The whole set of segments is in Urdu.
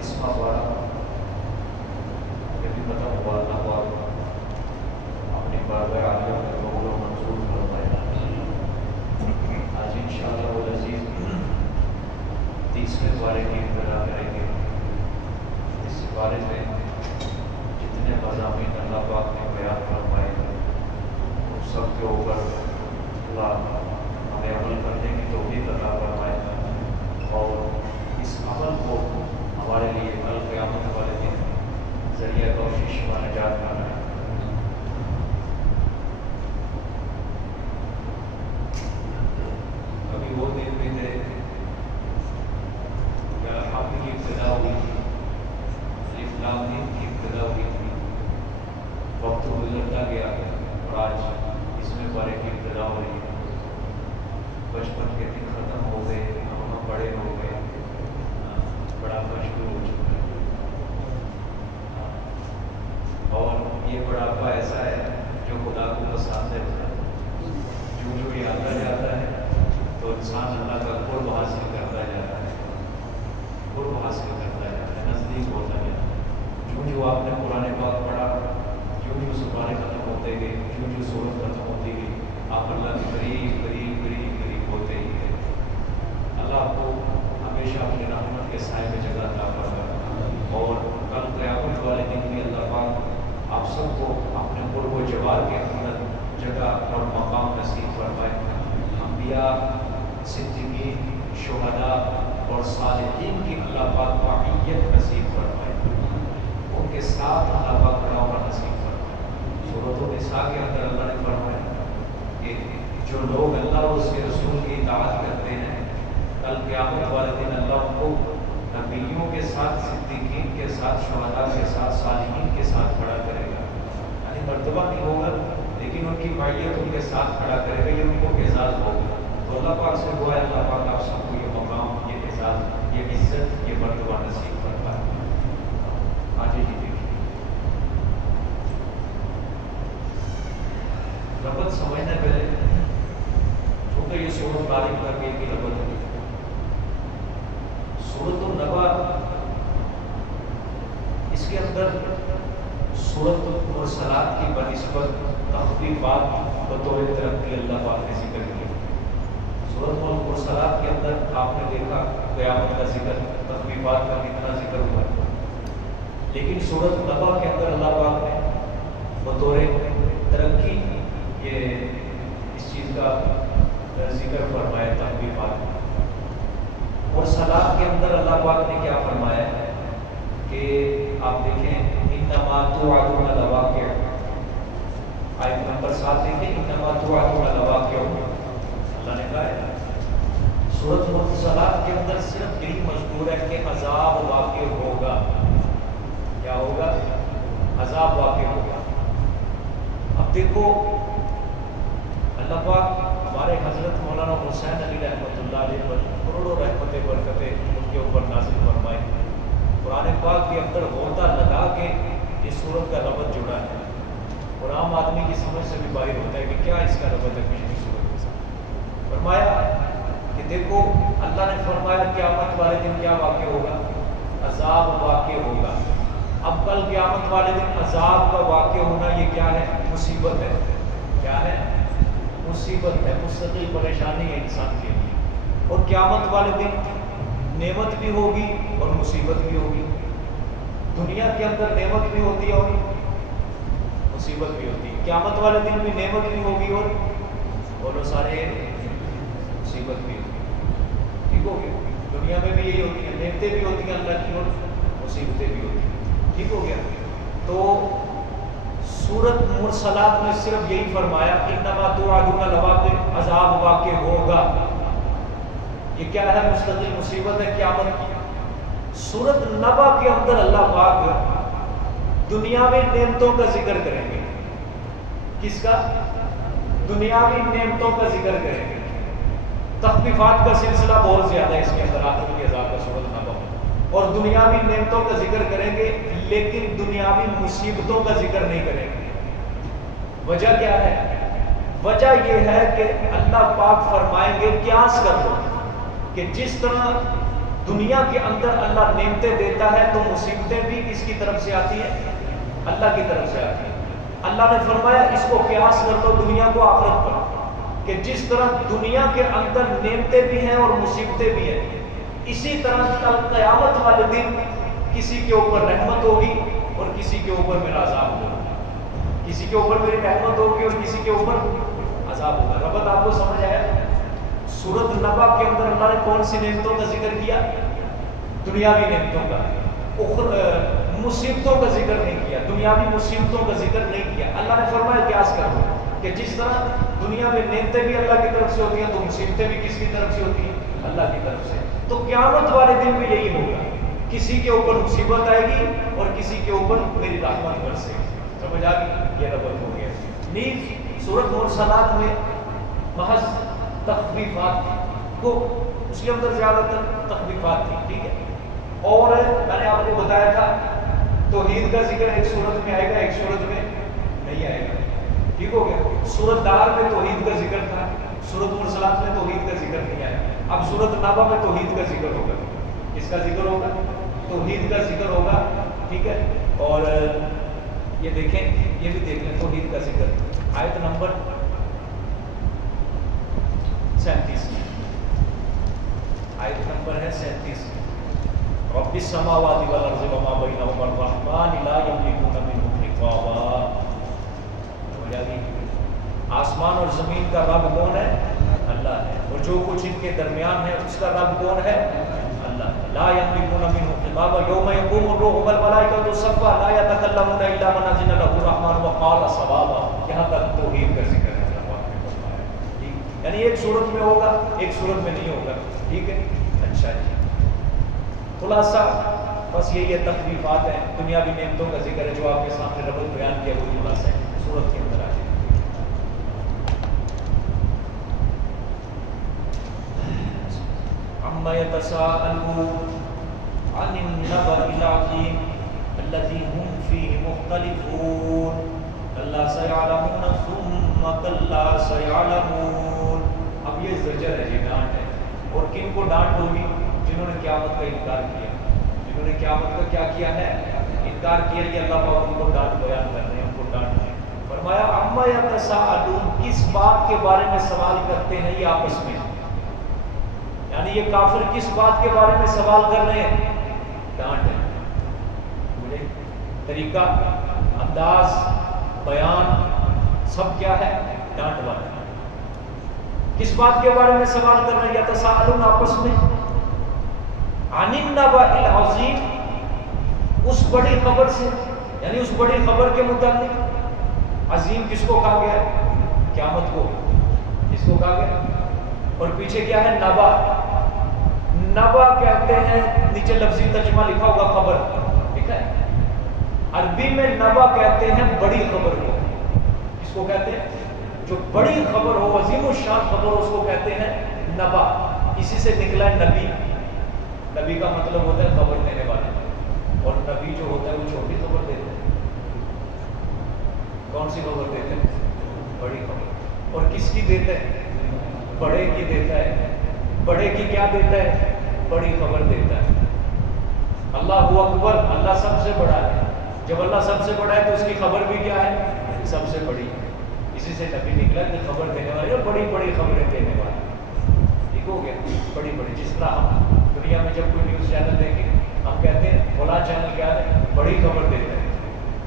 اس ماہ یہ بھی ختم ہوا، اللہ پاک اپنی بارگاہ عالیہ میں قبول و منظور فرمائے۔ آج انشاءاللہ العزیز تیسرے بارے کی ابتدا کریں گے۔ اس بارے میں جتنے مضامین اللہ پاک نے بیان فرمائے ان سب کے اوپر اللہ ہمیں عمل کرنے کی توفیق عطا فرمائے اور اس عمل کو ہمارے لیے کل قیامت والے دن ذریعہ کوشش و نجات بنائے۔ ابھی وہ دن بھی تھے کہ الحمد کی ابتدا ہوئی تھی، الف لام میم کی ابتدا ہوئی تھی، وقت گزرتا گیا اور آج اس میں بارے کی ابتدا ہو رہی ہے۔ بچپن کے دن ختم ہو گئے، ہم بڑے ہو گئے، بڑا مشغول ہو چکا ہے اور یہ بڑھاپا ایسا ہے جو خدا کو پسند ہے۔ جو یہ آتا جاتا ہے تو انسان اللہ کا قرب حاصل کرتا جاتا ہے، قرب حاصل کرتا جاتا ہے، نزدیک ہوتا جاتا ہے۔ جو آپ نے قرآن پاک پڑھا، جو سپارے ختم ہوتے گئے، جو سورت ختم ہوتی گئی، آپ اللہ کے قریب قریب قریب قریب ہوتے ہی گئے۔ اللہ آپ کو ہمیشہ اپنے رحمت کے سائے میں جگہ عطا فرمائے اور کل قیامت والے دن بھی اللہ پاک آپ سب کو اپنے قرب و جوار کے اندر جگہ اور مقام نصیب فرمائے۔ انبیاء، صدیقین، شہداء اور صالحین کی اللہ پاک معیت نصیب فرمائے، ان کے ساتھ اللہ پاک کھڑا ہونا نصیب فرمائے۔ سورۃ النساء کے اندر اللہ نے فرمایا کہ جو لوگ اللہ اور اس کے رسول کی اطاعت کرتے ہیں کل قیامت والے دن اللہ ان کو نبیوں کے ساتھ، صدیقین کے ساتھ، شہداء کے ساتھ، صالحین کے ساتھ کھڑا کرے گا۔ یعنی مرتبہ نہیں ہوگا لیکن ان کی معیت ان کے ساتھ کھڑا کرے گا، یہ ان کو اعزاز ہوگا۔ تو اللہ پاک سے دعا ہے اللہ پاک آپ سب کو یہ مقام، یہ اعزاز، یہ عزت، یہ مرتبہ نصیب فرمائے۔ آج ہی دیکھیے ربط سمجھنے پہلے کیونکہ یہ سورت باریک کر کے ایک ہی ربط ہے۔ سورۃ النبا اس کے اندر سورۃ المرسلات کی بنسبت تخفیفات بطور ترقی اللہ پاک نے ذکر کیا۔ سورۃ المرسلات کے اندر آپ نے دیکھا قیامت کا ذکر، تخفیفات کا کتنا ذکر ہوا، لیکن سورۃ النبا کے اندر اللہ پاک نے بطور ترقی یہ اس چیز کا ذکر فرمایا، تخفیفات۔ مرسلات کے اندر اللہ پاک نے کیا فرمایا کہ آپ دیکھیں انما توعدون لواقع، آیت نمبر 7 دیکھیں، انما توعدون لواقع، اللہ نے کہا ہے سورۃ مرسلات کے اندر صرف یہی مذکور ہے کہ عذاب واقع ہوگا۔ کیا ہوگا؟ عذاب واقع ہوگا۔ اب دیکھو اللہ پاک ہمارے حضرت مولانا حسین علی رحمۃ اللہ علیہ پر کروڑوں رحمت برکتیں ان کے اوپر نازل فرمائے۔ قرآن پاک کے اندر غوطہ لگا کے اس سورت کا ربط جڑا ہے اور عام آدمی کی سمجھ سے بھی باہر ہوتا ہے کہ کیا اس کا ربط ہے پچھلی سورت کے ساتھ۔ فرمایا کہ دیکھو اللہ نے فرمایا قیامت والے دن کیا واقع ہوگا؟ عذاب واقع ہوگا۔ اب کل قیامت والے دن عذاب کا واقع ہونا یہ کیا ہے؟ مصیبت ہے۔ کیا ہے؟ مصیبت ہے، مستقل پریشانی ہے انسان کے لیے۔ اور قیامت والے دن نعمت بھی ہوگی اور مصیبت بھی ہوگی۔ دنیا کے اندر نعمت بھی ہوتی ہے اور مصیبت بھی ہوتی ہے، قیامت والے دن بھی نعمت بھی ہوگی اور بولو سارے مصیبت بھی ہوگی۔ ٹھیک ہو گیا؟ دنیا میں بھی یہی ہوتی ہیں، نعمتیں بھی ہوتی ہیں اللہ کی اور مصیبتیں بھی ہوتی ہیں۔ ٹھیک ہو گیا؟ تو سورۃ مرسلات میں صرف یہی فرمایا انما توعدون لواقع، عذاب واقع ہوگا۔ یہ کیا ہے؟ مستقل مصیبت ہے قیامت کی۔ سورۃ نبا کے اندر اللہ پاک دنیاوی نعمتوں کا ذکر کریں گے۔ کس کا؟ دنیاوی نعمتوں کا ذکر کریں گے۔ تخفیفات کا سلسلہ بہت زیادہ ہے اس کے اندر، آخر کے عذاب کا سورۃ نبا، اور دنیاوی نعمتوں کا ذکر کریں گے لیکن دنیاوی مصیبتوں کا ذکر نہیں کریں گے۔ وجہ کیا ہے؟ وجہ یہ ہے کہ اللہ پاک فرمائیں گے قیاس کر لو کہ جس طرح دنیا کے اندر اللہ نعمتیں دیتا ہے تو مصیبتیں بھی کس کی طرف سے آتی ہیں؟ اللہ کی طرف سے آتی ہیں۔ اللہ نے فرمایا اس کو قیاس کر لو دنیا کو آخرت پر، کہ جس طرح دنیا کے اندر نعمتیں بھی ہیں اور مصیبتیں بھی ہیں، اسی طرح کل قیامت والے دن کسی کے اوپر رحمت ہوگی اور کسی کے اوپر میرا عذاب ہوگا، کسی کے اوپر میری رحمت ہوگی اور کسی کے اوپر عذاب ہوگا۔ ربط آپ کو سمجھ آیا؟ سورۃ نبا کے اندر اللہ نے کون سی نعمتوں کا ذکر کیا؟ دنیاوی نعمتوں کا، مصیبتوں کا ذکر نہیں کیا، دنیاوی مصیبتوں کا ذکر نہیں کیا۔ اللہ نے فرمایا قیاس کرو کہ جس طرح دنیا میں نعمتیں بھی اللہ کی طرف سے ہوتی ہیں تو مصیبتیں بھی کس کی طرف سے ہوتی ہیں؟ اللہ کی طرف سے۔ تو قیامت والے دن بھی یہی ہوگا، کسی کے اوپر مصیبت آئے گی اور کسی کے اوپر میری رحمت برسے گی۔ سمجھ آ گئی؟ یہ ربط ہو گیا۔ نیز سورۃ مرسلات میں محض تخفیفات کو، اس کے اندر زیادہ تر تخفیفات تھی، ٹھیک ہے۔ اور میں نے آپ کو بتایا تھا توحید کا ذکر ایک صورت میں آئے گا، ایک صورت میں نہیں آئے گا، ٹھیک ہو گیا۔ سورۃ دار میں توحید کا ذکر تھا، سورۃ مرسلات میں توحید کا ذکر نہیں آیا۔ اب سورۃ نبا میں توحید کا ذکر ہوگا۔ کس کا ذکر ہوگا؟ توحید کا ذکر ہوگا، ٹھیک ہے۔ اور یہ دیکھیں، یہ بھی دیکھ لیں توحید کا ذکر، آیت نمبر 37، آیت نمبر ہے 37۔ رب السماوات والارض وما بینہما الرحمن لا یملکون منہ خطابا۔ آسمان اور زمین کا رب کون ہے؟ اللہ ہے، اور جو کچھ ان کے درمیان ہے اس کا رب کون ہے؟ اللہ ہے۔ لا یملکون منہ خطابا یوم یقوم الروح والملائکۃ صفا لا یتکلمون الا من اذن له الرحمن وقال صوابا۔ یہاں تک توحید کا ذکر ہے اللہ نے فرمایا، یعنی ایک صورت میں ہوگا ایک صورت میں نہیں ہوگا، ٹھیک ہے۔ اچھا جی، خلاصہ بس یہی ہے، تخفیفات ہیں، دنیاوی نعمتوں کا ذکر ہے جو آپ کے سامنے ربط بیان کیا، وہ خلاصہ ہے سورت کے اندر آ جائے۔ عما يتساءلون عن النبأ العظيم الذي هم فيه مختلفون كلا سيعلمون ثم كلا سيعلمون۔ اب یہ زجر ہے، یہ ڈانٹ ہے، اور کن کو ڈانٹ ہوگی؟ جنہوں نے قیامت کا انکار کیا، جنہوں نے قیامت کا کیا کیا ہے؟ انکار کیا۔ یہ اللہ پاک ان کو ڈانٹ بیان کر رہے ہیں، ان کو ڈانٹ رہے ہیں۔ فرمایا عما یتساءلون، کس بات کے بارے میں سوال کرتے ہیں یہ آپس میں، یعنی یہ کافر کس بات کے بارے میں سوال کر رہے ہیں؟ ڈانٹ ہے۔ طریقہ، انداز، بیان سب کیا ہے؟ ڈانٹ والا۔ کس بات کے بارے میں سوال کر رہے ہیں؟ یتساءلون، آپس میں، عن النبأ العظیم، اس بڑی خبر سے، یعنی اس بڑی خبر کے متعلق۔ عظیم کس کو کہا گیا ہے؟ قیامت کو، کس کو کہا گیا؟ اور پیچھے کیا ہے؟ نبا۔ نبا کہتے ہیں، نیچے لفظی ترجمہ لکھا ہوگا خبر، ٹھیک ہے۔ عربی میں نبا کہتے ہیں بڑی خبر کو، کس کو کہتے ہیں؟ جو بڑی خبر ہو، عظیم الشان خبر ہو، اس کو کہتے ہیں نبا۔ اسی سے نکلا ہے نبی۔ نبی کا مطلب ہوتا ہے خبر دینے والا، اور نبی جو ہوتا ہے وہ چھوٹی خبر دیتے ہیں۔ کون سی خبر دیتے ہیں؟ بڑی خبر۔ اور کس کی دیتے ہیں؟ بڑے کی دیتا ہے۔ بڑے کی کیا دیتا ہے؟ بڑی خبر دیتا ہے۔ اللہ اکبر، اللہ سب سے بڑا ہے۔ جب اللہ سب سے بڑا ہے تو اس کی خبر بھی کیا ہے؟ سب سے بڑی ہے۔ اسی سے نبی نکلا کہ خبر دینے والے اور بڑی بڑی خبریں دینے والے، ٹھیک ہو گیا؟ بڑی بڑی، جس طرح ہم دنیا میں جب کوئی نیوز چینل دیکھیں ہم کہتے ہیں فلاں چینل کیا ہے؟ بڑی خبر دیتا ہے۔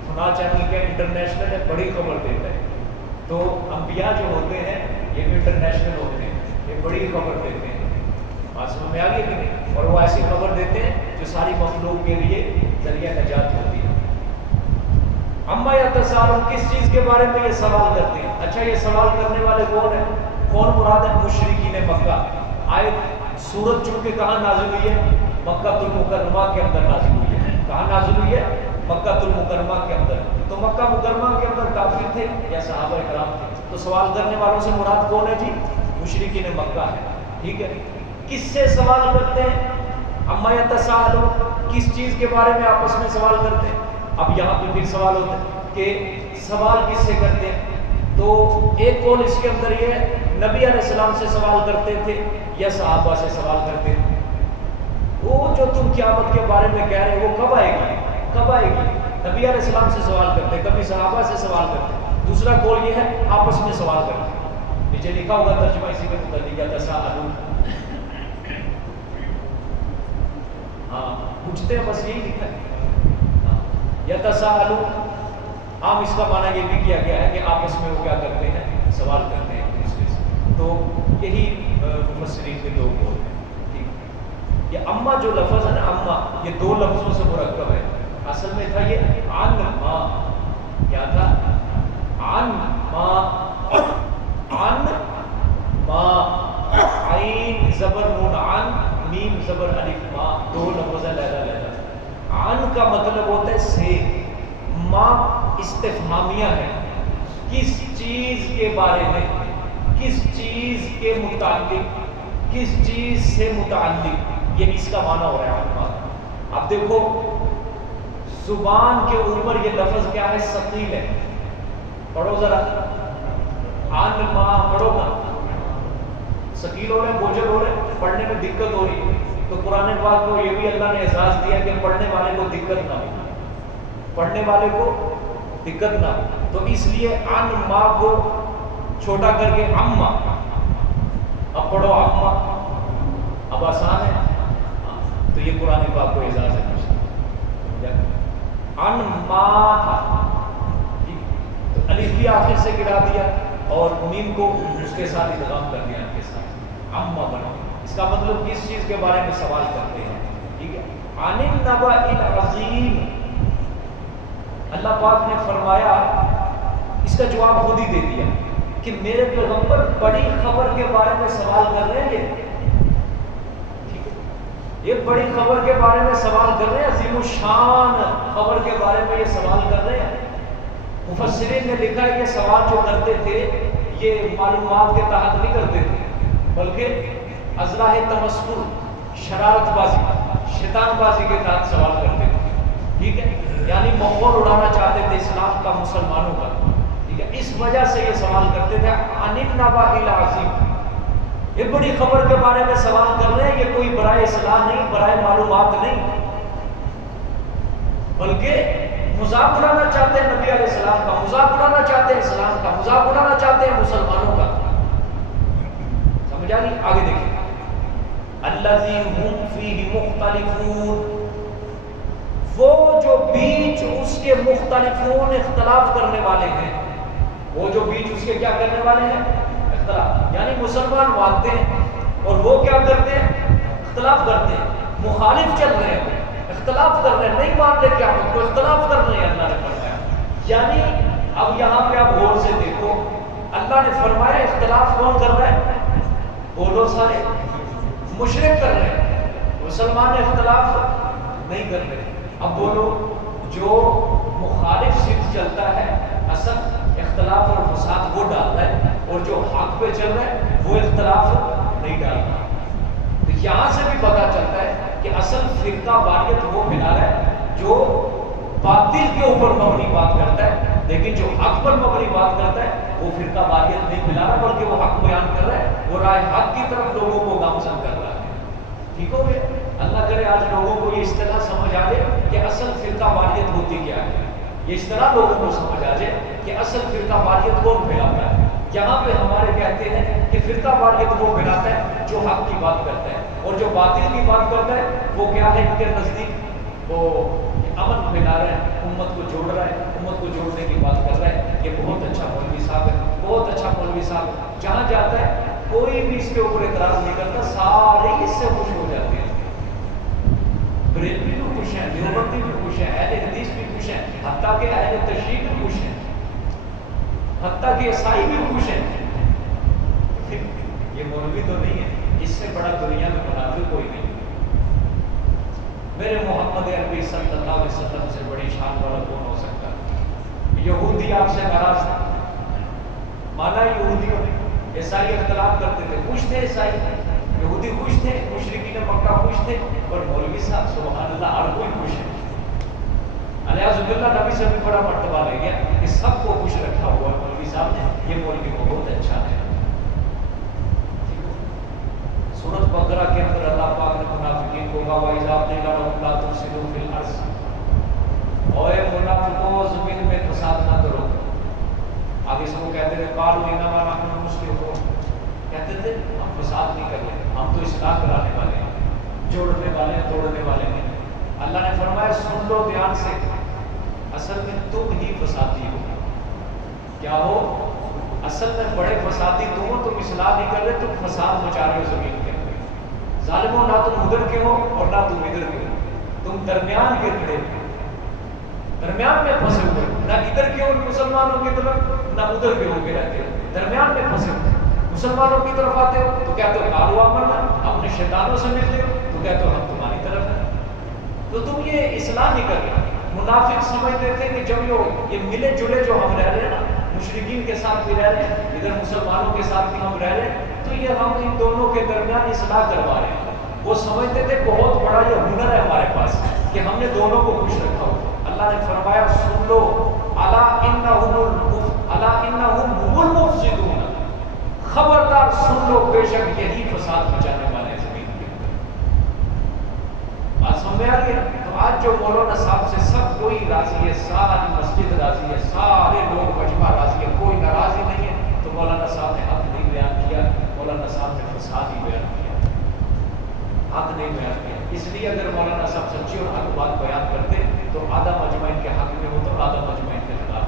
فلاں چینل کیا انٹرنیشنل ہے، بڑی خبر دیتا ہے۔ تو انبیاء جو ہوتے ہیں یہ بھی انٹرنیشنل ہوتے ہیں، یہ بڑی خبر دیتے ہیں۔ آسمان میں آ گئی کہ نہیں؟ اور وہ ایسی خبر دیتے ہیں جو ساری مخلوق کے لیے ذریعہ نجات ہوتی ہے۔ عما یتساءلون، کس چیز کے بارے میں یہ سوال کرتے ہیں؟ اچھا، یہ سوال کرنے والے کون ہیں؟ کون مراد ہے؟ مشرکین مکہ۔ آیت سورت چونکہ کہاں نازل ہوئی ہے؟ مکہ المکرمہ کے اندر نازل ہوئی ہے۔ کہاں نازل ہوئی ہے؟ مکہ المکرمہ کے اندر۔ تو مکہ مکرمہ کے اندر کافر تھے یا صحابہ کرام تھے؟ تو سوال کرنے والوں سے مراد کون ہے جی؟ مشرکین مکہ ہے، ٹھیک ہے۔ کس سے سوال کرتے ہیں؟ عما یتساءلون، کس چیز کے بارے میں آپس میں سوال کرتے ہیں؟ اب یہاں پہ پھر سوال ہوتا ہے کہ سوال کس سے کرتے ہیں؟ تو ایک قول اس کے اندر یہ ہے، نبی علیہ السلام سے سوال کرتے تھے یا صحابہ سے سوال کرتے تھے؟ وہ جو تم قیامت کے بارے میں کہہ رہے ہو وہ کب آئے گی؟ کب آئے گی؟ نبی علیہ السلام سے سوال کرتے ہیں، کبھی صحابہ سے سوال کرتے ہیں، دوسرا قول یہ ہے آپس میں سوال کرتے ہیں۔ نیچے لکھا ہوگا ترجمہ اسی کے متعلق، یتساءلون، ہاں پوچھتے ہیں، بس یہی لکھا ہے یتساءلون۔ عام اس کا معنی یہ بھی کیا گیا ہے کہ آپس میں وہ کیا کرتے ہیں؟ سوال کرتے ہیں ایک دوسرے سے۔ تو یہی مفسرین کے دو قول ہیں۔ ٹھیک، یہ اما جو لفظ ہے نا، اما، یہ دو لفظوں سے مرکب ہے۔ اصل میں تھا یہ عن ما، کیا تھا؟ عن ما، عن ما، عین زبر نون عن، میم زبر الف ما، دو لفظ ہے علیحدہ علیحدہ۔ عن کا مطلب ہوتا ہے سے، ما استفہامیہ ہے، کس چیز کے بارے میں، کس چیز کے متعلق، کس چیز سے متعلق، یہ اس کا معنی ہو رہا ہے عن ما۔ اب دیکھو زبان کے اوپر یہ لفظ کیا ہے؟ ثقیل ہے۔ پڑھو ذرا، عن ما پڑھو نا، ثقیل ہو رہے ہیں، بوجھل ہو رہے ہیں، پڑھنے میں دقت ہو رہی ہے۔ تو قرآن پاک کو یہ بھی اللہ نے احساس دیا کہ پڑھنے والے کو دقت نہ ہو، پڑھنے والے کو دقت نہ ہو، تو اس لیے عن ما کو چھوٹا کر کے اما، اب پڑھو اما، اب آسان ہے۔ تو یہ قرآن پاک کو اعزاز ہے۔ عن ما تھا، تو الف بھی آخر سے گرا دیا اور میم کو اس کے ساتھ ادغام کر دیا، ان کے ساتھ اما بنا۔ اس کا مطلب کس چیز کے بارے میں سوال کرتے ہیں؟ ٹھیک ہے، عن النبأ العظیم، اللہ پاک نے فرمایا، اس کا جواب خود ہی دے دیا کہ میرے پیغمبر بڑی خبر کے بارے میں سوال کر رہے ہیں، یہ بڑی خبر کے بارے میں سوال کر رہے ہیں، عظیم الشان خبر کے بارے میں یہ سوال کر رہے ہیں۔ مفسرین نے لکھا ہے یہ سوال جو کرتے تھے یہ معلومات کے تحت نہیں کرتے تھے، بلکہ ازراہ تمسخر، شرارت بازی، شیطان بازی کے تحت سوال کرتے تھے۔ ٹھیک ہے، یعنی ماحول اڑانا چاہتے تھے اسلام کا، مسلمانوں کا۔ ٹھیک ہے، اس وجہ سے یہ سوال کرتے تھے عن النبأ العظیم، یہ بڑی خبر کے بارے میں سوال کر رہے ہیں، یہ کوئی برائے اصلاح نہیں، برائے معلومات نہیں، بلکہ مذاق اڑانا چاہتے ہیں نبی علیہ السلام کا، مذاق اڑانا چاہتے ہیں اسلام کا، مذاق اڑانا چاہتے ہیں مسلمانوں کا۔ سمجھ آ گئی؟ آگے دیکھیں، الذی ہم فیہ مختلفون، وہ جو بیچ اس کے مختلفون اختلاف کرنے والے ہیں، وہ جو بیچ اس کے کیا کرنے والے ہیں؟ اختلاف، یعنی مسلمان مانتے ہیں اور وہ کیا کرتے ہیں؟ اختلاف کرتے ہیں، مخالف چل رہے ہیں، اختلاف کر رہے ہیں، نہیں مان رہے کیا کو اختلاف کر رہے ہیں، اللہ نے فرمایا۔ یعنی اب یہاں پہ آپ غور سے دیکھو، اللہ نے فرمایا اختلاف کون کر رہا ہے؟ بولو سارے، مشرک کر رہے ہیں، مسلمان اختلاف نہیں کر رہے۔ اب بولو، جو مخالف سمت چلتا ہے اصل اختلاف اور فساد وہ ڈالتا ہے، اور جو حق پہ چل رہا ہے وہ اختلاف نہیں ڈالتا۔ تو یہاں سے بھی پتا چلتا ہے کہ اصل فرقہ واریت وہ پھیلا رہا ہے جو باطل کے اوپر مبنی بات کرتا ہے، لیکن جو حق پر مبنی بات کرتا ہے وہ فرقہ واریت نہیں پھیلا رہا، بلکہ وہ حق بیان کر رہا ہے، وہ راہ حق کی طرف لوگوں کو گامزن کر رہا ہے۔ ٹھیک ہو گیا؟ اللہ کرے آج لوگوں کو یہ اصطلاح سمجھ آ جائے کہ اصل فرقہ واریت ہوتی کیا ہے، یہ اس طرح لوگوں کو سمجھ آ جائے کہ اصل فرقہ واریت کون پھیلاتا ہے۔ یہاں پہ ہمارے کہتے ہیں کہ فرقہ واریت وہ پھیلاتا ہے جو حق کی بات کرتا ہے، اور جو باطل کی بات کرتا ہے وہ کیا ہے؟ ان کے نزدیک وہ امن پھیلا رہا ہے، امت کو جوڑ رہا ہے، امت کو جوڑنے کی بات کر رہا ہے، یہ بہت اچھا مولوی صاحب ہے، بہت اچھا مولوی صاحب ہے۔ جہاں جاتا ہے کوئی بھی اس کے اوپر اعتراض نہیں کرتا، سارے اس سے خوش ہو جاتے ہیں، بریلوی بھی خوش ہیں، دیوبندی بھی خوش ہیں، اہل حدیث بھی خوش ہیں، حتیٰ کہ اہل تشیع بھی خوش ہیں، حتیٰ کہ عیسائی بھی خوش ہیں۔ یہ مولوی تو نہیں ہے، اس سے بڑا دنیا میں منافق کوئی نہیں۔ میرے محمد عربی صلی اللہ علیہ وسلم سے بڑی شان والا کون ہو سکتا ہے؟ یہودی آپ سے ناراض تھا، مانا یہودیوں نے، عیسائی اختلاف کرتے تھے، خوش تھے عیسائی، یہودی خوش تھے، مشرکین مکہ خوش تھے، اور مولوی صاحب سبحان اللہ ہر کوئی خوش ہے۔ الیاذ باللہ نبی سے بھی بڑا مرتبہ لے گیا کہ سب کو خوش رکھا ہوا مولوی صاحب نے، یہ مولوی کو بہت اچھا ہے۔ سورۃ بقرہ کے اندر اللہ پاک نے منافقین کو کہا وَإِذَا قِيلَ لَهُمْ لَا تُفْسِدُوا فِي الْأَرْضِ، اور اے منافقوں زمین میں فساد نہ کرو. آگے سے وہ کہتے تھے قَالُوا إِنَّمَا نَحْنُ مُصْلِحُونَ، کہتے تھے ہم فساد نہیں کر رہے، ہم تو اصلاح کرانے والے ہیں، جوڑنے والے ہیں، توڑنے والے نہیں. اللہ نے فرمایا سن لو دھیان سے، اصل میں تم ہی فسادی ہو. کیا ہو؟ اصل میں بڑے فسادی تم ہو. تم اصلاح نہیں کر رہے، تم فساد مچا رہے ہو زمین کے اندر. ظالموں، نہ تم ادھر کے ہو اور نہ تم ادھر کے ہو، تم درمیان کے کھڑے ہو، درمیان میں پھنسے ہوئے، نہ ادھر کے ہو مسلمانوں کی طرف نہ ادھر کے ہو کے رہتے ہو، درمیان میں پھنسے ہوئے. مسلمانوں کی طرف آتے ہو تو کہتے ہو قالوا آمنا، اپنے شیطانوں سے ملتے ہو تو کہتے ہو ہم تمہاری طرف ہیں. تو تم یہ اصلاح نہیں کر رہے. منافق سمجھتے تھے کہ جب یہ ملے جلے جو ہم رہ رہے ہیں نا، مشرکین کے ساتھ بھی رہ رہے ہیں، ادھر مسلمانوں کے ساتھ بھی ہم رہ رہے ہیں، تو یہ ہم ان دونوں کے درمیان اصلاح کروا رہے ہیں. وہ سمجھتے تھے بہت بڑا یہ ہنر ہے ہمارے پاس کہ ہم نے دونوں کو خوش رکھا ہو. اللہ نے فرمایا سن لو الا انہم هم المفسدون، خبردار سن لو بے شک یہی فساد مچانے والے ہیں زمین کے اندر. بات سمجھ میں آ رہی ہے؟ تو آج جو مولانا صاحب سے سب کوئی راضی ہے، ساری مسجد راضی ہے، سارے لوگ مجمع راضی ہے، کوئی ناراضی نہیں ہے، تو مولانا صاحب نے حق نہیں بیان کیا، مولانا صاحب نے فساد ہی بیان کیا، حق نہیں بیان کیا. اس لیے اگر مولانا صاحب سچی اور حق بات بیان کرتے تو آدھا مجمع ان کے حق میں ہو تو آدھا مجمع ان کے خلاف ہو.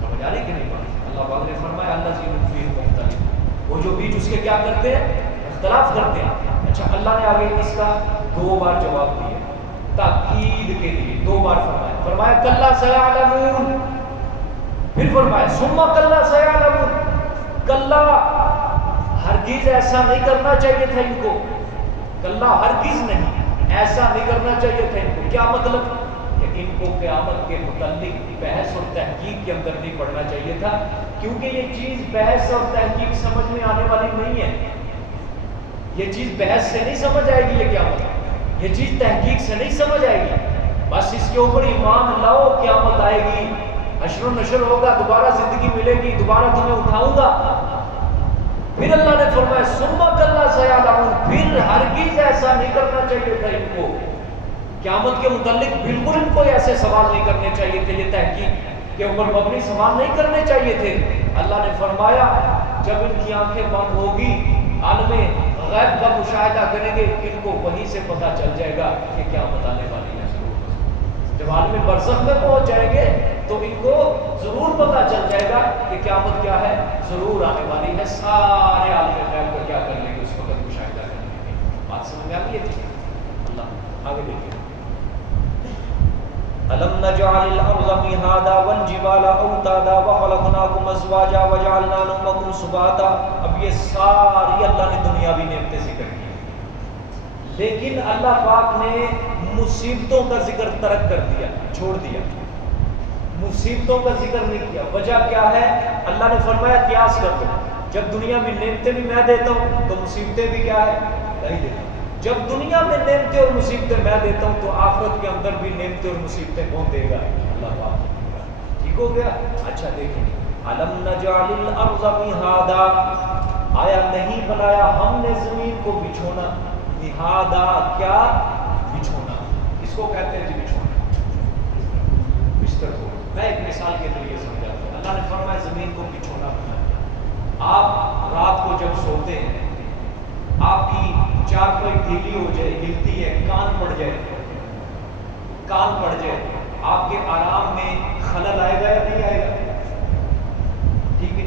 سمجھ آ رہی کہ نہیں بات؟ اللہ پاک نے فرمایا اللہ فیہ مختلف، وہ جو بیچ اس کے کیا کرتے ہیں؟ اختلاف کرتے ہیں. اچھا، اللہ نے آگے اس کا 2 بار جواب دیا تاکید کے لیے. 2 بار فرمایا کلا سیعلمون، پھر فرمایا ثم کلا سیعلمون. کلا ہرگز ایسا نہیں کرنا چاہیے تھا ان کو، کلا ہرگز نہیں، ایسا نہیں کرنا چاہیے تھا ان کو. کیا مطلب؟ کہ ان کو قیامت کے متعلق بحث اور تحقیق کے اندر نہیں پڑھنا چاہیے تھا، کیونکہ یہ چیز بحث اور تحقیق سمجھ میں آنے والی نہیں ہے. یہ چیز بحث سے نہیں سمجھ آئے گی، یہ قیامت، یہ چیز تحقیق سے نہیں سمجھ آئے گی. بس اس کے اوپر ایمان لاؤ، قیامت آئے گی، حشر و نشر ہوگا، دوبارہ زندگی ملے گی، دوبارہ تمہیں اٹھاؤں گا. پھر اللہ نے فرمایا ثم کلا سیعلمون، پھر ہرگز ایسا نہیں کرنا چاہیے تھا ان کو. قیامت کے متعلق بالکل ان کو ایسے سوال نہیں کرنے چاہیے تھے، یہ تحقیق کے اوپر مبنی سوال نہیں کرنے چاہیے تھے. اللہ نے فرمایا جب ان کی آنکھیں بند ہوگی، عالم غیب کا مشاہدہ کریں گے، ان کو وہیں سے پتہ چل جائے گا کہ قیامت آنے والی ہے. جب عالم برزخ میں پہنچ جائیں گے تو ان کو ضرور پتہ چل جائے گا کہ قیامت کیا ہے، ضرور آنے والی ہے. سارے عالم غیب کا کیا کر لیں گے؟ اس وقت مشاہدہ کر لیں گے. بات سمجھ میں آ رہی ہے؟ اللہ آگے دیکھیے. أَلَمْ نَجْعَلِ الْأَرْضَ مِهَادًا وَالْجِبَالَ أَوْتَادًا وَخَلَقْنَاكُمْ أَزْوَاجًا وَجَعَلْنَا نَوْمَكُمْ سُبَاتًا. اب یہ ساری اللہ نے دنیاوی نعمتیں ذکر کی، لیکن اللہ پاک نے مصیبتوں کا ذکر ترک کر دیا، چھوڑ دیا. مصیبتوں کا ذکر نہیں کیا. وجہ کیا ہے؟ اللہ نے فرمایا قیاس کر دو. جب دنیا میں نعمتیں بھی میں دیتا ہوں تو مصیبتیں بھی کیا ہے؟ نہیں دیتا. جب دنیا میں نعمتیں اور مصیبتیں میں دیتا ہوں تو آخرت کے اندر بھی نعمتیں اور مصیبتیں کون دے گا؟ اللہ پاک. ٹھیک ہو گیا؟ اچھا دیکھیں، أَلَمْ نَجْعَلِ الْأَرْضَ مِهَادًا، آیا نہیں بنایا ہم نے زمین کو بچھونا؟ مہادا کیا؟ بچھونا. اس کو کہتے ہیں جی بچھونا، بستر کو. میں ایک مثال کے ذریعے سمجھاتا ہوں. اللہ نے فرمایا زمین کو بچھونا بنایا. آپ رات کو جب سوتے ہیں، آپ کی چارپائی ڈھیلی ہو جائے، ہلتی ہے، کان پڑ جائے، آپ کے آرام میں خلل آئے گا یا نہیں آئے گا؟ ٹھیک ہے،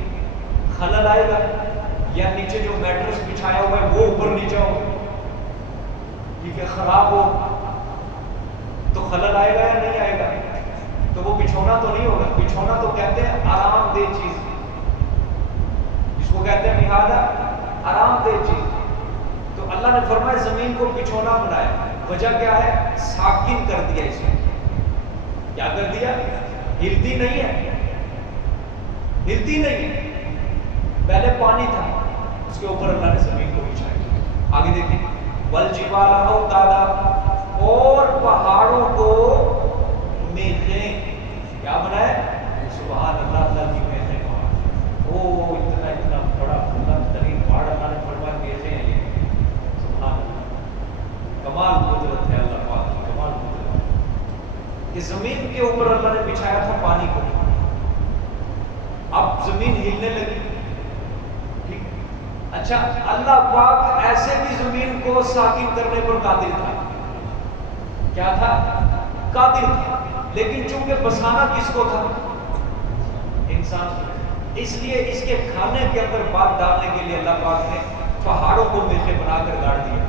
خلل آئے گا. یا نیچے جو میٹرس بچھایا ہوا ہے وہ اوپر نیچے ہو، ٹھیک ہے، خراب ہو تو خلل آئے گا یا نہیں آئے گا؟ تو وہ بچھونا تو نہیں ہوگا. بچھونا تو کہتے ہیں آرام دہ چیز، جس کو کہتے ہیں مہادا، آرام دہ چیز. تو اللہ نے فرمایا زمین کو بچھونا بنایا. وجہ کیا ہے؟ ساکن کر دیا اسے. کیا کر دیا؟ ہلتی نہیں ہے، ہلتی نہیں ہے. پہلے پانی تھا، اس کے اوپر اللہ نے زمین کو بچھایا. آگے دیکھیں، والجبال اوتادا، اور پہاڑوں کو میخیں. کیا بنایا؟ سبحان اللہ، اللہ کی میخیں. پہاڑ اتنا بڑا بلند ترین پہاڑ اللہ نے فرمایا میخیں ہیں. قدرت ہے اللہ پاک کی، کمال قدرت کہ زمین کے اوپر اللہ نے بچھایا تھا پانی کو، اب زمین ہلنے لگی. اچھا اللہ پاک ایسے بھی زمین کو ساکن کرنے پر قادر تھا، کیا تھا؟ قادر تھا، لیکن چونکہ بسانا کس کو تھا؟ انسان کو. اس لیے اس کے کھانے کے اندر بات ڈالنے کے لیے اللہ پاک نے پہاڑوں کو میخیں بنا کر گاڑ دیا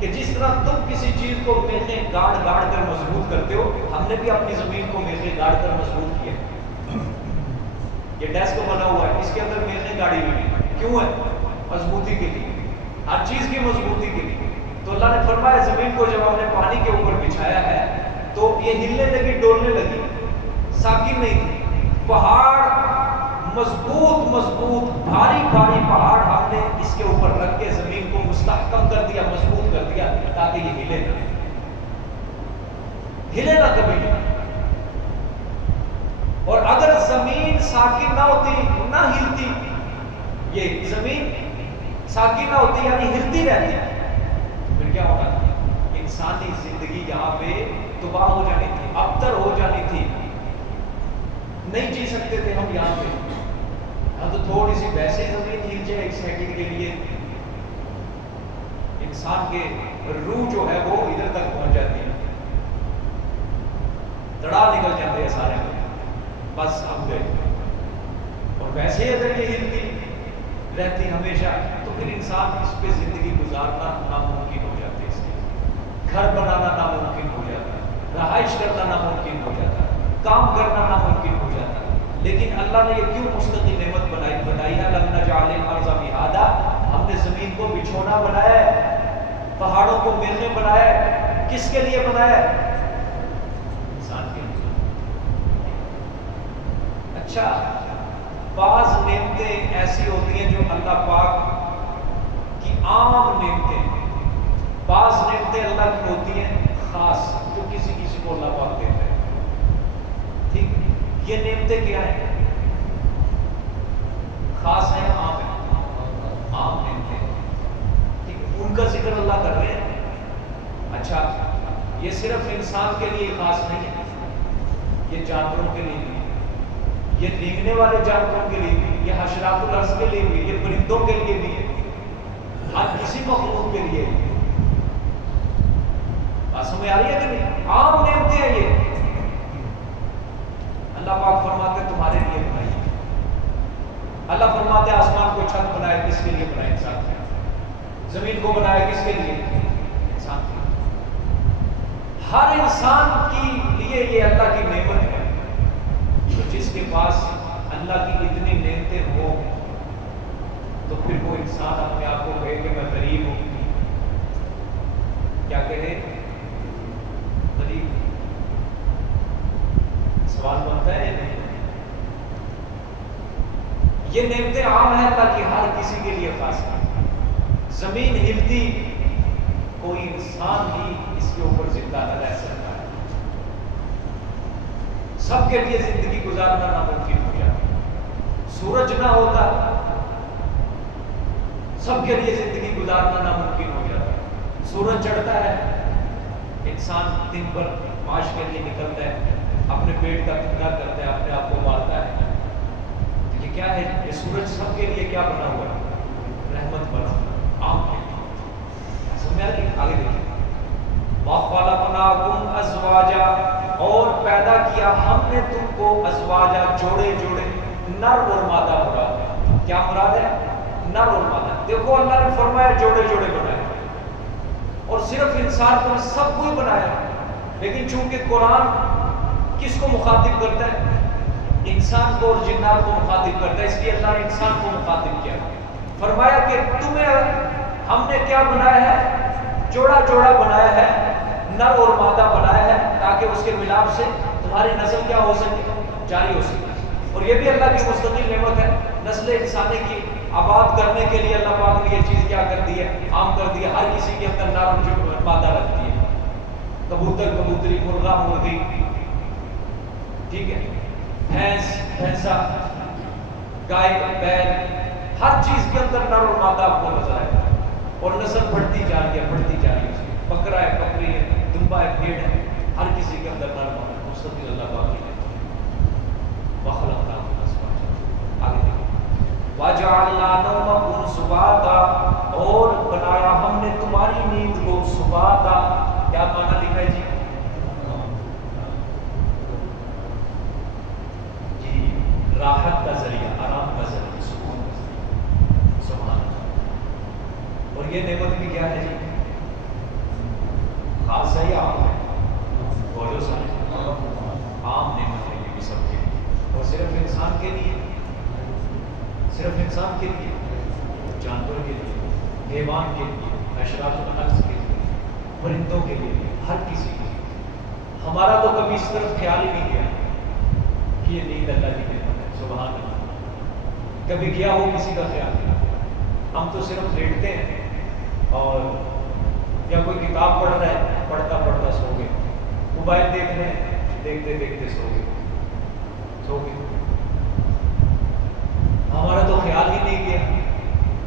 کہ جس طرح تم کسی چیز کو میخیں گاڑ کر مضبوط کرتے ہو، ہم نے بھی اپنی زمین کو میخیں گاڑ کر مضبوط کیا. یہ ڈیسک بنا ہوا ہے، اس کے اندر میخیں گاڑی ہوئی ہیں، کیوں ہے؟ مضبوطی کے لیے، ہر چیز کی مضبوطی کے لیے. تو اللہ نے فرمایا زمین کو جب ہم نے پانی کے اوپر بچھایا ہے تو یہ ہلنے لگی، ڈولنے لگی، ساکن نہیں تھی. پہاڑ مضبوط بھاری پہاڑ ہم نے اس کے اوپر رکھ کے زمین کو مستحکم کر دیا، مضبوط کر دیا تاکہ یہ ہلے نہ کبھی نہیں. اور اگر زمین ساکن نہ ہوتی، نہ ہلتی، یہ زمین ساکن نہ ہوتی یعنی ہلتی رہتی، پھر کیا ہونا تھا؟ انسانی زندگی یہاں پہ تباہ ہو جانی تھی، ابتر ہو جانی تھی، نہیں جی سکتے تھے ہم یہاں پہ. ہاں تو تھوڑی سی ویسے زمین ہل جائے ایک سیکنڈ کے لیے، انسان کے روح جو ہے وہ ادھر تک پہنچ جاتی ہے، دڑا نکل جاتے ہیں سارے، بس ہم گئے. اور ویسے اگر یہ ہلتی رہتی ہمیشہ تو پھر انسان اس پہ زندگی گزارنا ناممکن ہو جاتی، اس لیے گھر بنانا ناممکن ہو جاتا، رہائش کرنا ناممکن ہو جاتا، کام کرنا ناممکن ہو جاتا. لیکن اللہ نے یہ کیوں مستقل نعمت بنائی ہے؟ لم نجعل الارض مہادا، ہم نے زمین کو بچھونا بنایا ہے، پہاڑوں کو میخیں بنایا ہے. کس کے لیے بنایا ہے؟ انسان کے لیے. اچھا بعض نعمتیں ایسی ہوتی ہیں جو اللہ پاک کی عام نعمتیں، بعض نعمتیں اللہ کی ہوتی ہیں خاص، جو کسی کو اللہ پاک دیتا ہے. ٹھیک، یہ نعمتیں کیا ہیں؟ خاص ہیں، عام ہیں، عام نعمتیں. ٹھیک، ان کا ذکر اللہ کر رہے ہیں. اچھا یہ صرف انسان کے لیے خاص نہیں ہے، یہ جانوروں کے لیے بھی، یہ رینگنے والے جانوروں کے لیے بھی، یہ حشرات الارض کے لیے بھی، یہ پرندوں کے لیے بھی ہے، ہر کسی مخلوق کے لیے. بات سمجھ آ رہی ہے کہ نہیں؟ عام نعمتیں ہیں یہ. اللہ پاک فرماتے تمہارے لیے بنائی. اللہ فرماتے آسمان کو چھت بنائے، کس کے لیے بنائے؟ انسان کے. زمین کو بنایا کس کے لیے؟ انسان کے. ہر انسان کی لیے یہ اللہ کی نعمت ہے. تو جس کے پاس اللہ کی اتنی نعمتیں ہو تو پھر وہ انسان اپنے آپ کو کہے کہ میں غریب ہوں. کیا کہے؟ غریب. سوال بنتا ہے نہیں. یہ نعمتیں عام ہیں اللہ کی، ہر کسی کے لیے خاص ہے. زمین ہلتی، کوئی انسان ہی اس کے اوپر زندہ نہ رہ سکتا ہے، سب کے لیے زندگی گزارنا ناممکن ہو جاتا. سورج نہ ہوتا، سب کے لیے زندگی گزارنا ناممکن ہو جاتا. سورج چڑھتا ہے، انسان دن بھر معاش کے لیے نکلتا ہے، اپنے پیٹ کا دھندا کرتا ہے، اپنے آپ کو مارتا ہے. یہ کیا ہے؟ یہ سورج سب کے لیے کیا بنا ہوا ہے؟ رحمت بنا ہوا. عام ہے. سمجھ آ رہی ہے؟ آگے دیکھیں. وَخَلَقْنَاكُمْ أَزْوَاجًا، اور پیدا کیا ہم نے تم کو ازواجا، جوڑے جوڑے، نر اور مادہ مراد ہے. کیا مراد ہے؟ نر اور مادہ. دیکھو اللہ نے فرمایا جوڑے جوڑے بنائے، اور صرف انسان کو سب کو بنایا. لیکن چونکہ قرآن کس کو مخاطب کرتا ہے؟ انسان کو اور جنات کو مخاطب کرتا ہے، اس لیے اللہ نے انسان کو مخاطب کیا. فرمایا کہ تمہیں ہم نے کیا بنایا ہے؟ جوڑا جوڑا بنایا ہے، نر اور مادہ بنایا ہے، تاکہ اس کے ملاپ سے تمہاری نسل کیا ہو سکے؟ جاری ہو سکے. اور یہ بھی اللہ کی مستقل نعمت ہے. نسل انسانی کی آباد کرنے کے لیے اللہ پاک نے یہ چیز کیا کر دی ہے؟ عام کر دی ہے. ہر کسی کے اندر نر اور مادہ رکھتی ہے. کبوتر کبوتری، مرغا مرغی، ٹھیک ہے، بھینس بھینسا، گائے بیل، ہر چیز کے اندر نر اور مادہ آپ کو نظر آئے. اور نسل بڑھتی جا رہی ہے، بڑھتی جا رہی ہے. بکرا مستقل اللہ باقی رہتا ہے. وَخَلَقْنَاكُمْ أَزْوَاجًا. آگے دیکھیں وَجَعَلْنَا نَوْمَكُمْ سُبَاتًا، اور بنایا ہم نے تمہاری نیند کو سباتا. کیا معنی لکھا ہے جی؟ جی راحت کا ذریعہ، آرام کا ذریعہ، سکون کا ذریعہ. سبحان اللہ. اور یہ نعمت بھی کیا ہے جی؟ خاص ہے یا عام ہے؟ بولو سمجھ. عام نعمت ہے یہ بھی سب کے لیے، اور صرف انسان کے لیے، صرف انسان کے لیے، جانور کے لیے، حیوان کے لیے، اشراف النفس کے لیے، پرندوں کے لیے، ہر کسی کے لیے. ہمارا تو کبھی اس طرف خیال ہی نہیں گیا کہ یہ نیند اللہ کی نعمت ہے. سبحان اللہ. کبھی کیا ہو کسی کا خیال؟ ہم تو صرف لیٹتے ہیں اور یا کوئی کتاب پڑھ رہا ہے، پڑھتا پڑھتا سو گئے، موبائل دیکھ رہے ہیں، دیکھتے دیکھتے سو گئے. ہمارا تو خیال ہی نہیں کیا.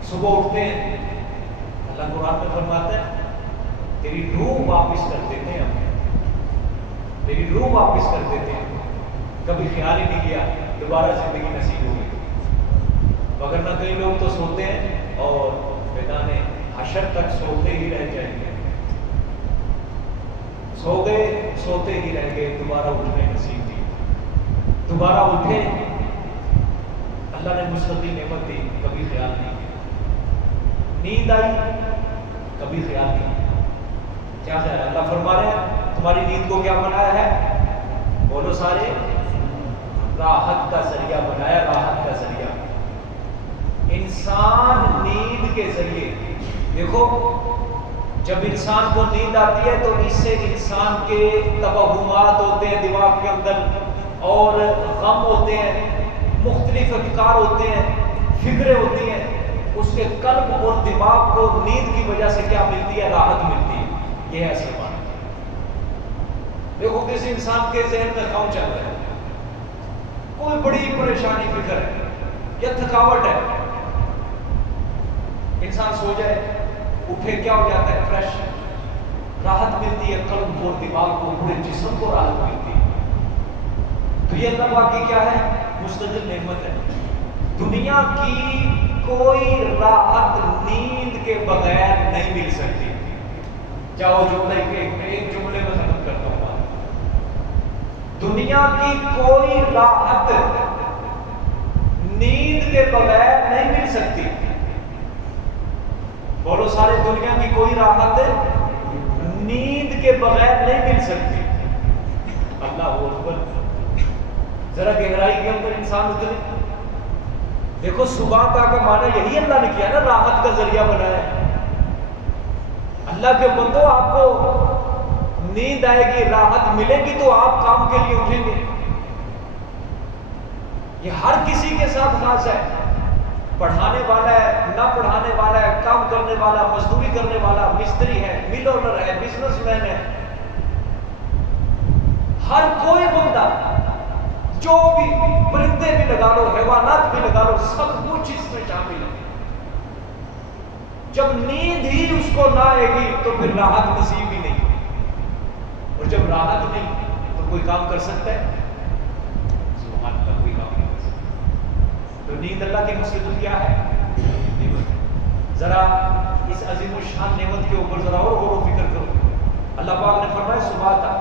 صبح اٹھتے ہیں، اللہ قرآن میں فرماتا ہے تیری روح واپس کر دیتے ہیں ہم، تیری روح واپس کر دیتے ہیں. کبھی خیال ہی نہیں کیا دوبارہ زندگی نصیب ہوگی. مگر نہ کئی لوگ تو سوتے ہیں اور میدان حشر تک سوتے ہی رہ جائیں گے. سو گئے، سوتے ہی رہ گئے، دوبارہ اٹھنے نصیب دی. دوبارہ اٹھے، اللہ نے مستقل نعمت دی، کبھی خیال نہیں کیا. نیند آئی، کبھی خیال نہیں. کیا خیال ہے؟ اللہ فرما رہے ہیں تمہاری نیند کو کیا بنایا ہے؟ بولو سارے، راحت کا ذریعہ بنایا. راحت کا ذریعہ انسان نیند کے ذریعے، دیکھو جب انسان کو نیند آتی ہے تو اس سے انسان کے توہمات ہوتے ہیں دماغ کے اندر، اور غم ہوتے ہیں، مختلف افکار ہوتے ہیں، فکریں ہوتی ہیں. اس کے قلب اور دماغ کو نیند کی وجہ سے کیا ملتی ہے؟ راحت ملتی ہے. یہ ہے اصل بات. دیکھو کسی انسان کے ذہن میں غم چل رہا ہے، کوئی بڑی پریشانی فکر ہے یا تھکاوٹ ہے، انسان سو جائے، اٹھے، کیا ہو جاتا ہے؟ فریش، راحت ملتی ہے. قلب اور دماغ کو، پورے جسم کو راحت ملتی ہے. تو یہ اللہ باقی کیا ہے؟ مستقل نعمت ہے. دنیا کی کوئی راحت نیند کے بغیر نہیں مل سکتی. جاؤ جملے ایک جملے میں ختم کرتا ہوں بات. دنیا کی کوئی راحت نیند کے بغیر نہیں مل سکتی. بولو سارے، دنیا کی کوئی راحت نیند کے بغیر نہیں مل سکتی. اللہ اکبر. ذرا گہرائی کے اندر انسان اترے. دیکھو صبح کا معنی یہی اللہ نے کیا نا، راحت کا ذریعہ بنایا ہے. اللہ کے بندو، آپ کو نیند آئے گی، راحت ملے گی تو آپ کام کے لیے اٹھیں گے. یہ ہر کسی کے ساتھ خاص ہے. پڑھانے والا ہے، نہ پڑھانے والا ہے، کام کرنے والا، مزدوری کرنے والا، مستری ہے، مل اونر ہے، بزنس مین ہے، ہر کوئی بندہ، جو بھی، پرندے بھی لگا لو، حیوانات بھی لگا لو، سب کچھ اس میں شامل ہے. جب نیند ہی اس کو نہ آئے گی تو پھر راحت نصیب ہی نہیں. اور جب راحت نہیں تو کوئی کام کر سکتا ہے؟ سبحان اللہ، کوئی کام نہیں کر سکتا. تو نیند اللہ کی مصیبت کیا ہے؟ نعمت. ذرا اس عظیم الشان نعمت کے اوپر ذرا اور غور و فکر کرو. اللہ پاک نے فرمایا صبح تھا،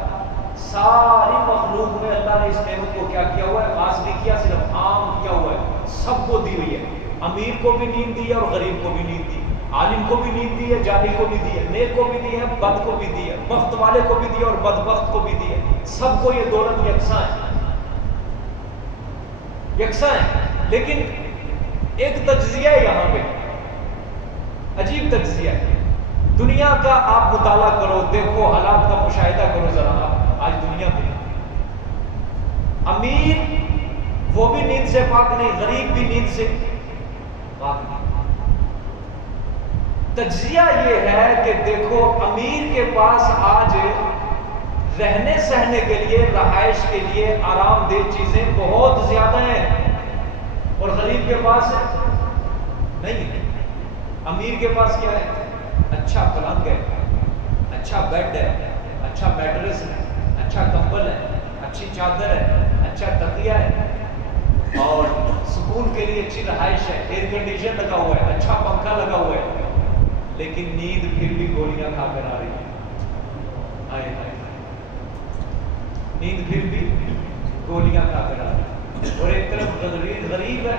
ساری مخلوق میں اللہ نے اس نعمت کو کیا کیا ہوا ہے؟ خاص نہیں کیا، صرف عام کیا ہوا ہے. سب کو دی ہوئی ہے. امیر کو بھی نیند دی ہے اور غریب کو بھی نیند دی، عالم کو بھی نیند دی ہے، جاہل کو بھی دی ہے، نیک کو بھی دی ہے، بد کو بھی دی ہے، بخت والے کو بھی دی ہے اور بدبخت کو بھی دی ہے. سب کو یہ دولت یکساں ہے، یکساں ہے. لیکن ایک تجزیہ ہے یہاں پہ، عجیب تجزیہ ہے. دنیا کا آپ مطالعہ کرو، دیکھو حالات کا مشاہدہ کرو ذرا. آج دنیا میں امیر وہ بھی نیند سے پاک نہیں، غریب بھی نیند سے پاک نہیں. تجزیہ یہ ہے کہ دیکھو امیر کے پاس آج رہنے سہنے کے لیے، رہائش کے لیے آرام دہ چیزیں بہت زیادہ ہیں، اور غریب کے پاس نہیں ہے. امیر کے پاس کیا ہے؟ اچھا پلنگ ہے، اچھا بیڈ ہے، اچھا میٹرس ہے، اچھا کمبل ہے، اچھی چادر ہے، اچھا تکیہ ہے، اور سکون کے لیے اچھی رہائش ہے، ایئر کنڈیشن لگا ہوا ہے، اچھا پنکھا لگا ہوا ہے، لیکن نیند پھر بھی گولیاں کھا کر آ رہی ہے. آئے آئے نیند پھر بھی گولیاں کھا کر آ رہی ہے. اور ایک طرف غریب ہے،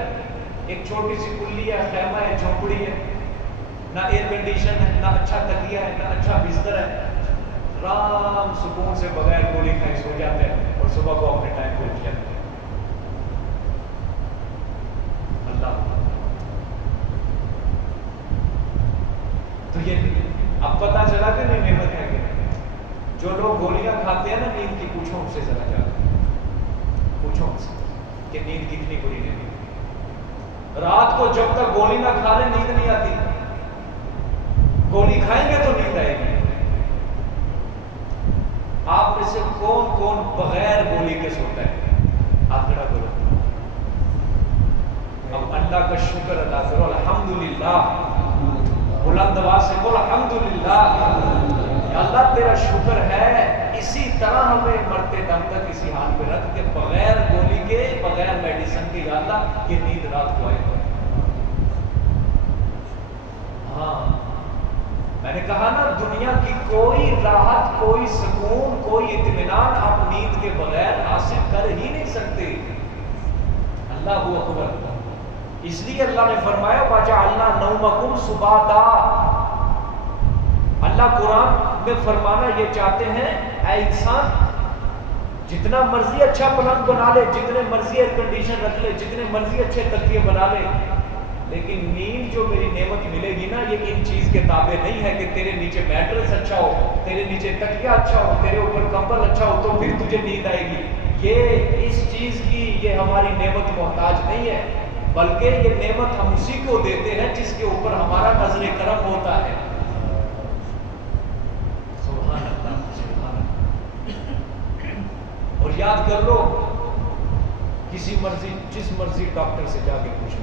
ایک چھوٹی سی کلی ہے، خیمہ ہے، جھونپڑی ہے، نہ ایئر کنڈیشن ہے، نہ اچھا تکیہ ہے، نہ اچھا بستر ہے، آرام سکون سے بغیر گولی کھائے سو جاتے ہیں اور صبح کو اپنے ٹائم پہ اٹھ جاتے ہیں. اللہ تو یہ اب پتا چلا کہ نہیں نعمت ہے کہ جو لوگ گولیاں کھاتے ہیں نا نیند کی، پوچھو ان سے ذرا جا پوچھو ان سے کہ نیند کتنی بری نہیں. رات کو جب تک گولی نہ کھا لیں نیند نہیں آتی، گولی کھائیں گے تو نیند آئے گی. آپ میں سے کون کون بغیر گولی کے سوتا ہے؟ آپ کھڑا کرو. اب اللہ کا شکر ادا کرو. الحمدللہ، بلند آواز سے بولو الحمدللہ. یا اللہ تیرا شکر ہے، اسی طرح ہمیں مرتے دم تک اسی حال پہ رکھ کے بغیر گولی کے، بغیر میڈیسن کے. یا اللہ یہ نیند رات کو آئے. ہاں میں نے کہا نا، دنیا کی کوئی راحت، کوئی سکون، کوئی اطمینان آپ نیند کے بغیر حاصل کر ہی نہیں سکتے. اللہ ہو اکبر. اس لیے اللہ نے فرمایا وَجَعَلْنَا نَوْمَكُمْ سُبَاتًا. اللہ قرآن میں فرمانا یہ چاہتے ہیں، اے انسان جتنا مرضی اچھا پلنگ بنا لے، جتنے مرضی ایئر کنڈیشن رکھ لے، جتنے مرضی اچھے تکیے بنا لے، لیکن نیند جو میری نعمت ملے گی نا، یہ ان چیز کے تابع نہیں ہے کہ تیرے نیچے میٹرس اچھا ہو، تیرے نیچے تکیہ اچھا ہو، تیرے اوپر کمبل اچھا ہو تو پھر تجھے نیند آئے گی. یہ اس چیز کی یہ ہماری نعمت محتاج نہیں ہے، بلکہ یہ نعمت ہم اسی کو دیتے ہیں جس کے اوپر ہمارا نظر کرم ہوتا ہے. سبحان اللہ، سبحان اللہ. اور یاد کر لو، جس مرضی ڈاکٹر سے جا کے پوچھو،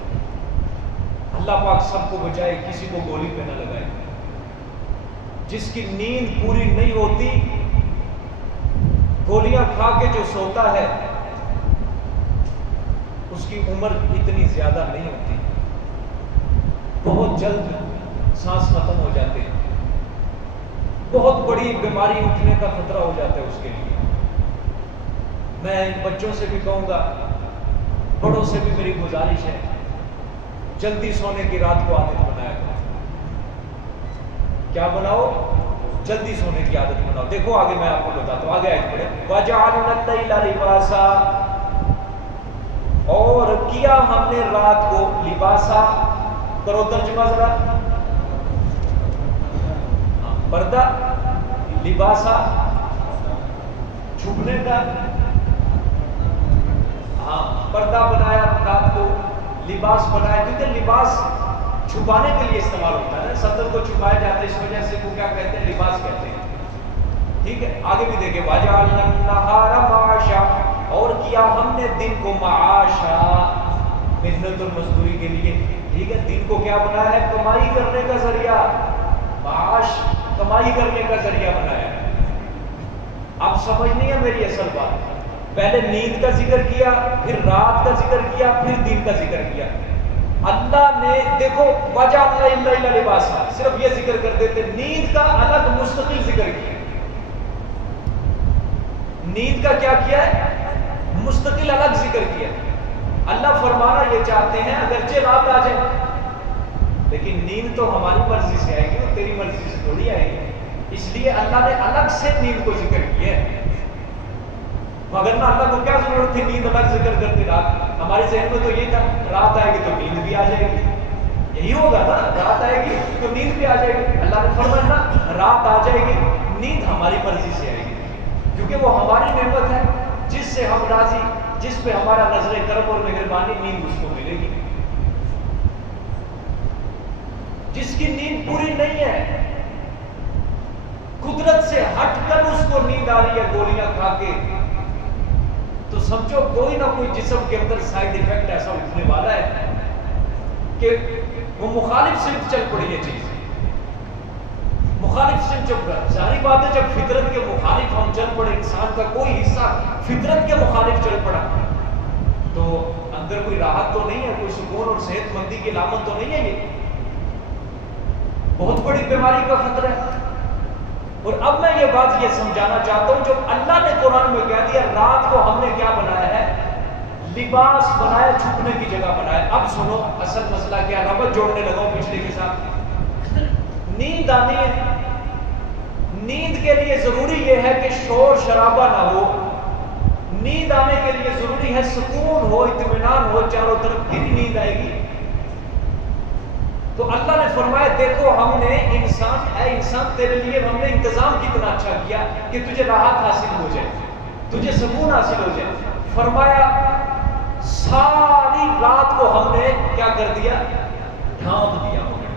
اللہ پاک سب کو بچائے، کسی کو گولی پہ نہ لگائے. جس کی نیند پوری نہیں ہوتی، گولیاں کھا کے جو سوتا ہے، اس کی عمر اتنی زیادہ نہیں ہوتی، بہت جلد سانس ختم ہو جاتے ہیں، بہت بڑی بیماری اٹھنے کا خطرہ ہو جاتا ہے اس کے لیے. میں بچوں سے بھی کہوں گا، بڑوں سے بھی میری گزارش ہے، جلدی سونے کی رات کو عادت بنایا کرو. کیا بناؤ؟ جلدی سونے کی عادت بناؤ. دیکھو آگے میں آپ کو بتاتا ہوں، آگے آیت پڑھیں. وَجَعَلْنَا اللَّيْلَ لِبَاسًا. اور کیا ہم نے رات کو لباسا. کرو ترجمہ ذرا. پردہ، لباسا چھپنے کا. ہاں پردہ بنایا رات کو، لباس بنایا، کیونکہ لباس چھپانے کے لیے استعمال ہوتا ہے نا، سطر کو چھپایا جاتا ہے، اس وجہ سے وہ کیا کہتے ہیں؟ لباس کہتے ہیں. ٹھیک ہے آگے بھی دیکھیں. وَجَعَلْنَا النَّهَارَ مَعَاشًا. اور کیا ہم نے دن کو معاشا، محنت اور مزدوری کے لیے. ٹھیک ہے دن کو کیا بنایا ہے؟ کمائی کرنے کا ذریعہ. معاش کمائی کرنے کا ذریعہ بنایا ہے. اب سمجھنی ہے میری اصل بات. پہلے نیند کا ذکر کیا، پھر رات کا ذکر کیا، پھر دن کا ذکر کیا. اللہ نے دیکھو وَجَعَلْنَا اللَّيْلَ لِبَاسًا صرف یہ ذکر کر دیتے، نیند کا الگ مستقل ذکر کیا. نیند کا کیا کیا ہے؟ مستقل الگ ذکر کیا. اللہ فرمانا یہ چاہتے ہیں اگرچہ رات آ جائے، لیکن نیند تو ہماری مرضی سے آئے گی اور تیری مرضی سے تھوڑی آئے گی. اس لیے اللہ نے الگ سے نیند کو ذکر کیا ہے. مگر نہ اللہ کو کیا ضرورت تھی نیند الگ ذکر کرتے؟ رات ہمارے ذہن میں تو یہ تھا رات آئے گی تو نیند بھی آ جائے گی. یہی ہوگا نا، رات آئے گی تو نیند بھی آ جائے گی. اللہ نے فرمایا نا رات آ جائے گی، نیند ہماری مرضی سے آئے گی، کیونکہ وہ ہماری نعمت ہے جس سے ہم راضی، جس پہ ہمارا نظر کرم اور مہربانی، نیند اس کو ملے گی. جس کی نیند پوری نہیں ہے، قدرت سے ہٹ کر اس کو نیند آ رہی ہے گولیاں کھا کے، تو سمجھو کوئی نہ کوئی جسم کے اندر سائیڈ ایفیکٹ ایسا اٹھنے والا ہے کہ وہ مخالف صرف چل پڑی یہ چیز. مخالف سے جب ظاہری بات ہے جب فطرت کے مخالف ہم چل پڑے، انسان کا کوئی حصہ فطرت کے مخالف چل پڑا تو اندر کوئی راحت تو نہیں ہے، کوئی سکون اور صحت مندی کی علامت تو نہیں ہے، یہ بہت بڑی بیماری کا خطرہ ہے۔ اور اب میں یہ بات یہ سمجھانا چاہتا ہوں، جب اللہ نے قرآن میں کہہ دیا رات کو ہم نے کیا بنایا ہے، لباس بنایا، چھپنے کی جگہ بنایا۔ اب سنو اصل مسئلہ کیا، ربط جوڑنے لگا ہوں پچھلے کے ساتھ۔ نیند آنی ہے، نیند کے لیے ضروری یہ ہے کہ شور شرابہ نہ ہو، نیند آنے کے لیے ضروری ہے سکون ہو، اطمینان ہو، چاروں طرف پھر نیند آئے گی۔ تو اللہ نے فرمایا دیکھو ہم نے انسان تیرے لیے ہم نے انتظام کتنا اچھا کیا کہ تجھے راحت حاصل ہو جائے، تجھے سکون حاصل ہو جائے۔ فرمایا ساری رات کو ہم نے کیا کر دیا، ڈھانپ دیا، ہم نے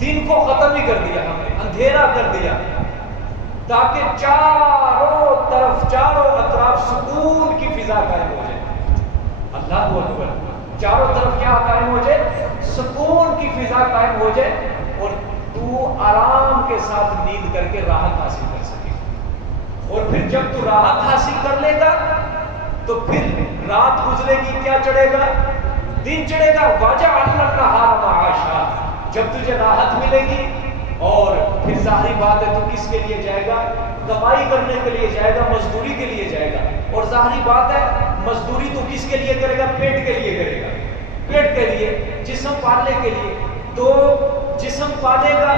دن کو ختم ہی کر دیا، ہم نے اندھیرا کر دیا تاکہ چاروں طرف چاروں اطراف سکون کی فضا قائم ہو جائے۔ اللہ اکبر، چاروں طرف کیا قائم ہو جائے، سکون کی فضا قائم ہو جائے اور تو آرام کے ساتھ نیند کر کے راحت حاصل کر سکے۔ اور پھر جب تو راحت حاصل کر لے گا تو پھر رات گزرے گی، کیا چڑھے گا، دن چڑھے گا۔ وَجَعَلْنَا النَّهَارَ مَعَاشًا، جب تجھے راحت ملے گی اور پھر ظاہری بات ہے تو کس کے لیے جائے گا، کمائی کرنے کے لیے جائے گا، مزدوری کے لیے جائے گا۔ اور ظاہری بات ہے مزدوری تو کس کے لیے کرے گا، پیٹ کے لیے کرے گا، پیٹ کے لیے، جسم پالنے کے لیے۔ تو جسم پالے گا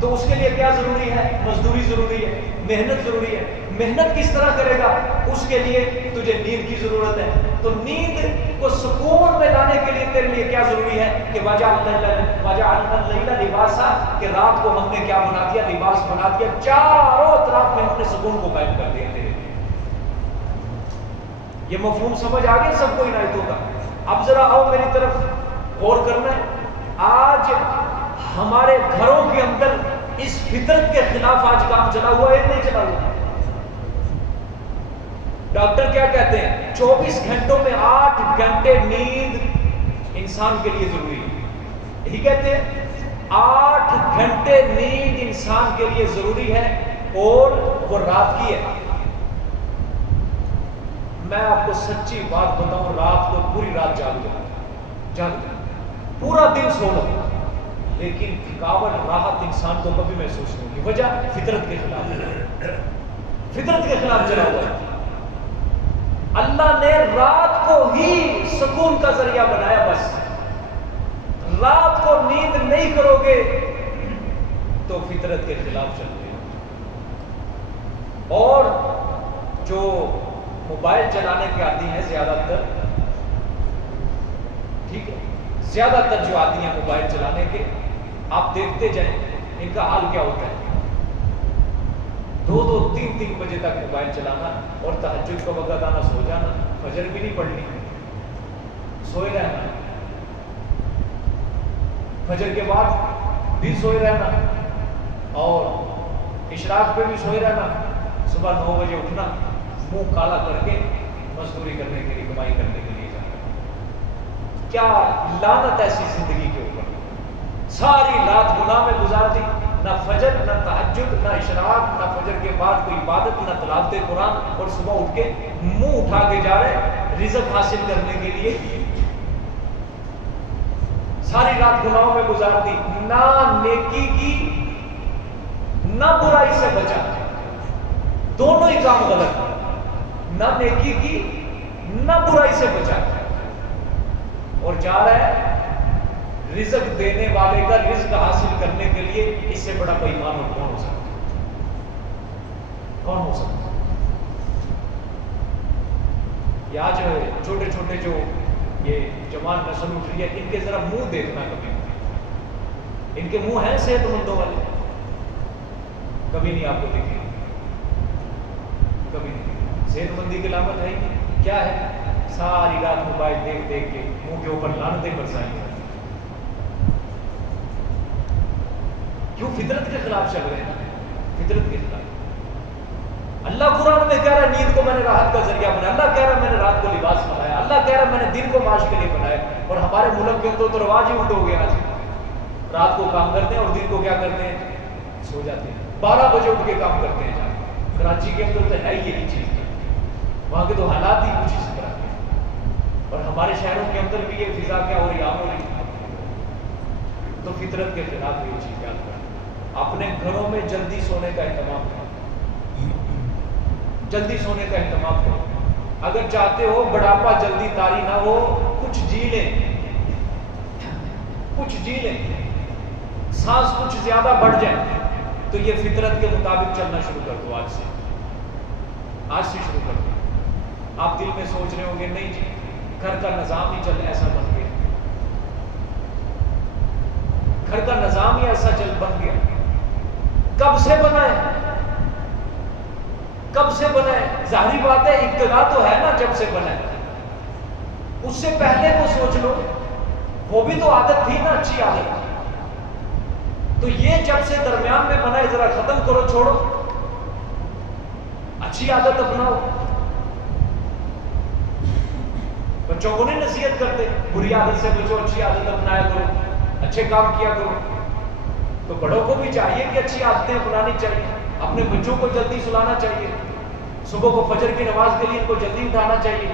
تو اس کے لیے کیا ضروری ہے، مزدوری ضروری ہے، محنت ضروری ہے۔ محنت کس طرح کرے گا، اس کے لیے تجھے نیند کی ضرورت ہے۔ تو نیند کو سکون میں لانے کے لیے تیرے لیے کیا ضروری ہے کہ وَجَعَلْنَا اللَّيْلَ لِبَاسًا، کہ رات کو ہم نے کیا بنا دیا، لباس بنا دیا، چاروں اطراف میں ہم نے سکون کو قائم کر دیا تیرے لیے۔ یہ مفہوم سمجھ آ گیا سب کو عنایت ہوگا۔ اب ذرا آؤ میری طرف غور کرنا ہے۔ آج ہمارے گھروں کے اندر اس فطرت کے خلاف آج کام چلا ہوا ہے، نہیں چلا ہوا؟ ڈاکٹر کیا کہتے ہیں، 24 گھنٹوں میں 8 گھنٹے نیند انسان کے لیے ضروری ہے، یہی کہتے ہیں 8 گھنٹے نیند انسان کے لیے ضروری ہے، اور وہ رات کی ہے۔ میں آپ کو سچی بات بتاؤں، رات کو پوری رات جاگ پورا دن سو لو، لیکن تھکاوٹ راحت انسان کو کبھی محسوس نہیں ہوگی۔ وجہ فطرت کے خلاف، فطرت کے خلاف چلا ہوا ہے۔ اللہ نے رات کو ہی سکون کا ذریعہ بنایا، بس رات کو نیند نہیں کرو گے تو فطرت کے خلاف چل رہے ہو۔ اور جو موبائل چلانے کے عادی ہیں زیادہ تر، ٹھیک ہے، زیادہ تر جو عادی ہیں موبائل چلانے کے، آپ دیکھتے جائیں ان کا حال کیا ہوتا ہے، 2-2 3-3 بجے تک موبائل چلانا، اور تہجد کا وقت آنا سو جانا، فجر بھی نہیں پڑھنی، سوئے رہنا، فجر کے بعد بھی سوئے رہنا، اور اشراق پہ بھی سوئے رہنا، صبح 9 بجے اٹھنا، منہ کالا کر کے مزدوری کرنے کے لیے، کمائی کرنے کے لیے جانا۔ کیا لعنت ایسی زندگی کے اوپر، ساری رات گناہ میں گزار دی، نہ فجر، نہ تہجد، نہ اشراق، نہ فجر کے بعد کوئی عبادت، نہ تلاوت قرآن، اور صبح اٹھ کے منہ اٹھا کے جا رہے رزق حاصل کرنے کے لیے، ساری رات گناہوں میں گزار دی، نہ نیکی کی نہ برائی سے بچا، دونوں ہی کام غلط، نہ نیکی کی نہ برائی سے بچا، اور جا رہا ہے رزق دینے والے کا رزق حاصل کرنے کے لیے۔ اس سے بڑا بےایمان اور کون ہو سکتا ہے، کون ہو سکتا ہے؟ یا جو چھوٹے چھوٹے جو یہ جوان نسل اٹھ رہی ہے، ان کے ذرا منہ دیکھنا کبھی، ان کے منہ ہیں صحت مندوں والے، کبھی نہیں آپ کو دیکھیں، کبھی نہیں۔ صحت مندی کی علامت ہے کیا ہے؟ ساری رات موبائل دیکھ دیکھ کے منہ کے اوپر لعنتیں برسائیں گے۔ کیوں؟ فطرت کے خلاف چل رہے ہیں، فطرت کے خلاف۔ اللہ قرآن میں کہہ رہا ہے نیند کو میں نے راحت کا ذریعہ بنایا، اللہ کہہ رہا ہے میں نے رات کو لباس بنایا، اللہ کہہ رہا ہے میں نے دن کو معاش کے لیے بنایا۔ اور ہمارے ملک کے اندر تو رواج ہی الٹا ہو گیا، آج رات کو کام کرتے ہیں اور دن کو کیا کرتے ہیں، سو جاتے ہیں، 12 بجے اٹھ کے کام کرتے ہیں جا کے۔ کراچی کے اندر تو ہے ہی یہی چیز، وہاں کے تو حالات ہی کچھ اس طرح کے، اور ہمارے شہروں کے اندر بھی یہ فضا کیا ہو رہی عام ہو رہی ہے، تو فطرت کے خلاف یہ چیز یاد کریں۔ اپنے گھروں میں جلدی سونے کا اہتمام کریں، جلدی سونے کا اہتمام کریں۔ اگر چاہتے ہو بڑھاپا جلدی طاری نہ ہو، کچھ جی لیں، کچھ جی لیں، سانس کچھ زیادہ بڑھ جائے تو یہ فطرت کے مطابق چلنا شروع کر دو، آج سے شروع کر دو۔ آپ دل میں سوچ رہے ہوں گے نہیں جی گھر کا نظام ہی چل ایسا بن گیا، گھر کا نظام ہی ایسا بن گیا، کب سے بنا ہے، کب سے بنا ہے؟ ظاہری بات ہے ابتدا تو ہے نا جب سے بنا ہے، اس سے پہلے کو سوچ لو، وہ بھی تو عادت تھی نا، اچھی عادت، تو یہ جب سے درمیان میں بنا ہے ذرا ختم کرو، چھوڑو، اچھی عادت اپناؤ۔ بچوں کو نہیں نصیحت کرتے بری عادت سے بچو، اچھی عادت اپنایا کرو، اچھے کام کیا کرو، تو بڑوں کو بھی چاہیے کہ اچھی عادتیں اپنانی چاہیے، اپنے بچوں کو جلدی سلانا چاہیے، صبح کو فجر کی نماز کے لیے ان کو جلدی اٹھانا چاہیے۔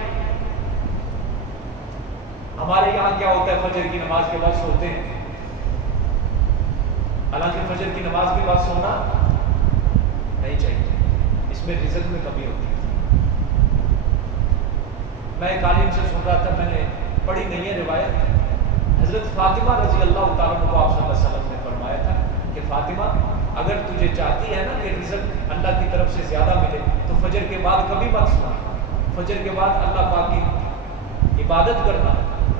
ہمارے یہاں کیا ہوتا ہے، فجر کی نماز کے بعد سوتے ہیں، حالانکہ فجر کی نماز کے بعد سونا نہیں چاہیے، اس میں رزق میں کمی ہوتی ہے۔ میں ایک عالم سے سن رہا تھا، میں نے پڑھی نہیں ہے روایت، حضرت فاطمہ رضی اللہ تعالیٰ عنہ کو آپ صلی اللہ علیہ وسلم نے فرمایا تھا کہ فاطمہ اگر تجھے چاہتی ہے نا کہ رزق اللہ کی طرف سے زیادہ ملے تو فجر کے بعد کبھی مت سونا، فجر کے بعد اللہ پاک کی عبادت کرنا،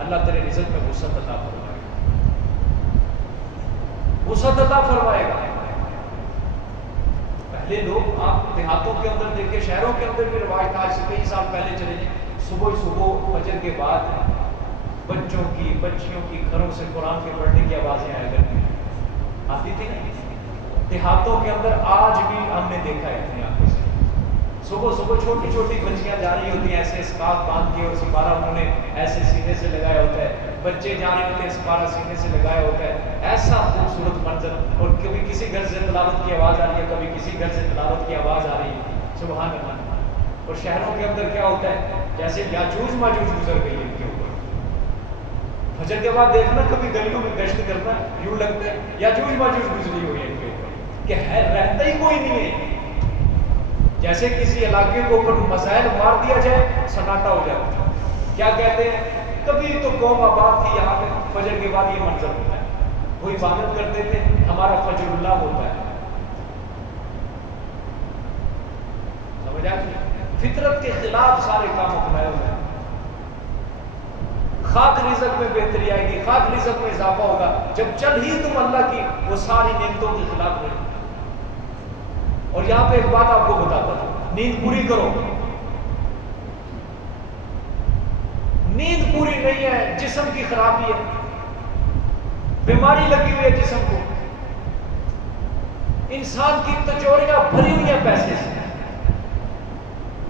اللہ تیرے رزق میں وسعت عطا فرمائے گا، وسعت عطا فرمائے گا۔ پہلے لوگ آپ دیہاتوں کے اندر دیکھیں، شہروں کے اندر بھی رواج تھا، آج سے کئی سال پہلے چلے جائیں، صبح فجر کے بعد بچوں کی بچیوں کی گھروں سے قرآن کے پڑھنے کی آوازیں آیا کرتی آتی تھی نا دیہاتوں کے اندر، آج بھی ہم نے دیکھا ہے اپنی آنکھوں سے، صبح چھوٹی چھوٹی بچیاں جا رہی ہوتی ہیں ایسے اسکارف باندھ کے، اور سپارہ انہوں نے ایسے سینے سے لگایا ہوتا ہے، بچے جا رہے ہوتے ہیں سپارہ سینے سے لگایا ہوتا ہے، ایسا خوبصورت منظر، اور کبھی کسی گھر سے تلاوت کی آواز آ رہی ہے، کبھی کسی گھر سے تلاوت کی آواز آ رہی ہے، سبحان اللہ۔ اور شہروں کے اندر کیا ہوتا ہے، جیسے یاجوج ماجوج گزر گئی ان کے اوپر، فجر کے بعد دیکھنا کبھی گلیوں میں گشت کرنا، یوں لگتا ہے یاجوج ماجوج گزری ہوئی ہے ان کے اوپر، کہ ہے رہتا ہی کوئی نہیں ہے، جیسے کسی علاقے کے اوپر مسائل مار دیا جائے سناٹا ہو جاتا ہے۔ کیا کہتے ہیں، کبھی تو قوم آباد تھی یہاں پہ، فجر کے بعد یہ منظر ہوتا ہے، وہ عبادت کرتے تھے، ہمارا فجر اللہ ہوتا ہے، سمجھ آ گئی؟ فطرت کے خلاف سارے کام اپنائے ہوئے ہیں۔ خاک رزق میں بہتری آئے گی، خاک رزق میں اضافہ ہوگا جب چل ہی تم اللہ کی وہ ساری نعمتوں کے خلاف رہے۔ اور یہاں پہ ایک بات آپ کو بتاتا ہوں، نیند پوری کرو، نیند پوری نہیں ہے جسم کی خرابی ہے، بیماری لگی ہوئی ہے جسم کو، انسان کی تجوریاں بھری ہوئی ہیں پیسے سے،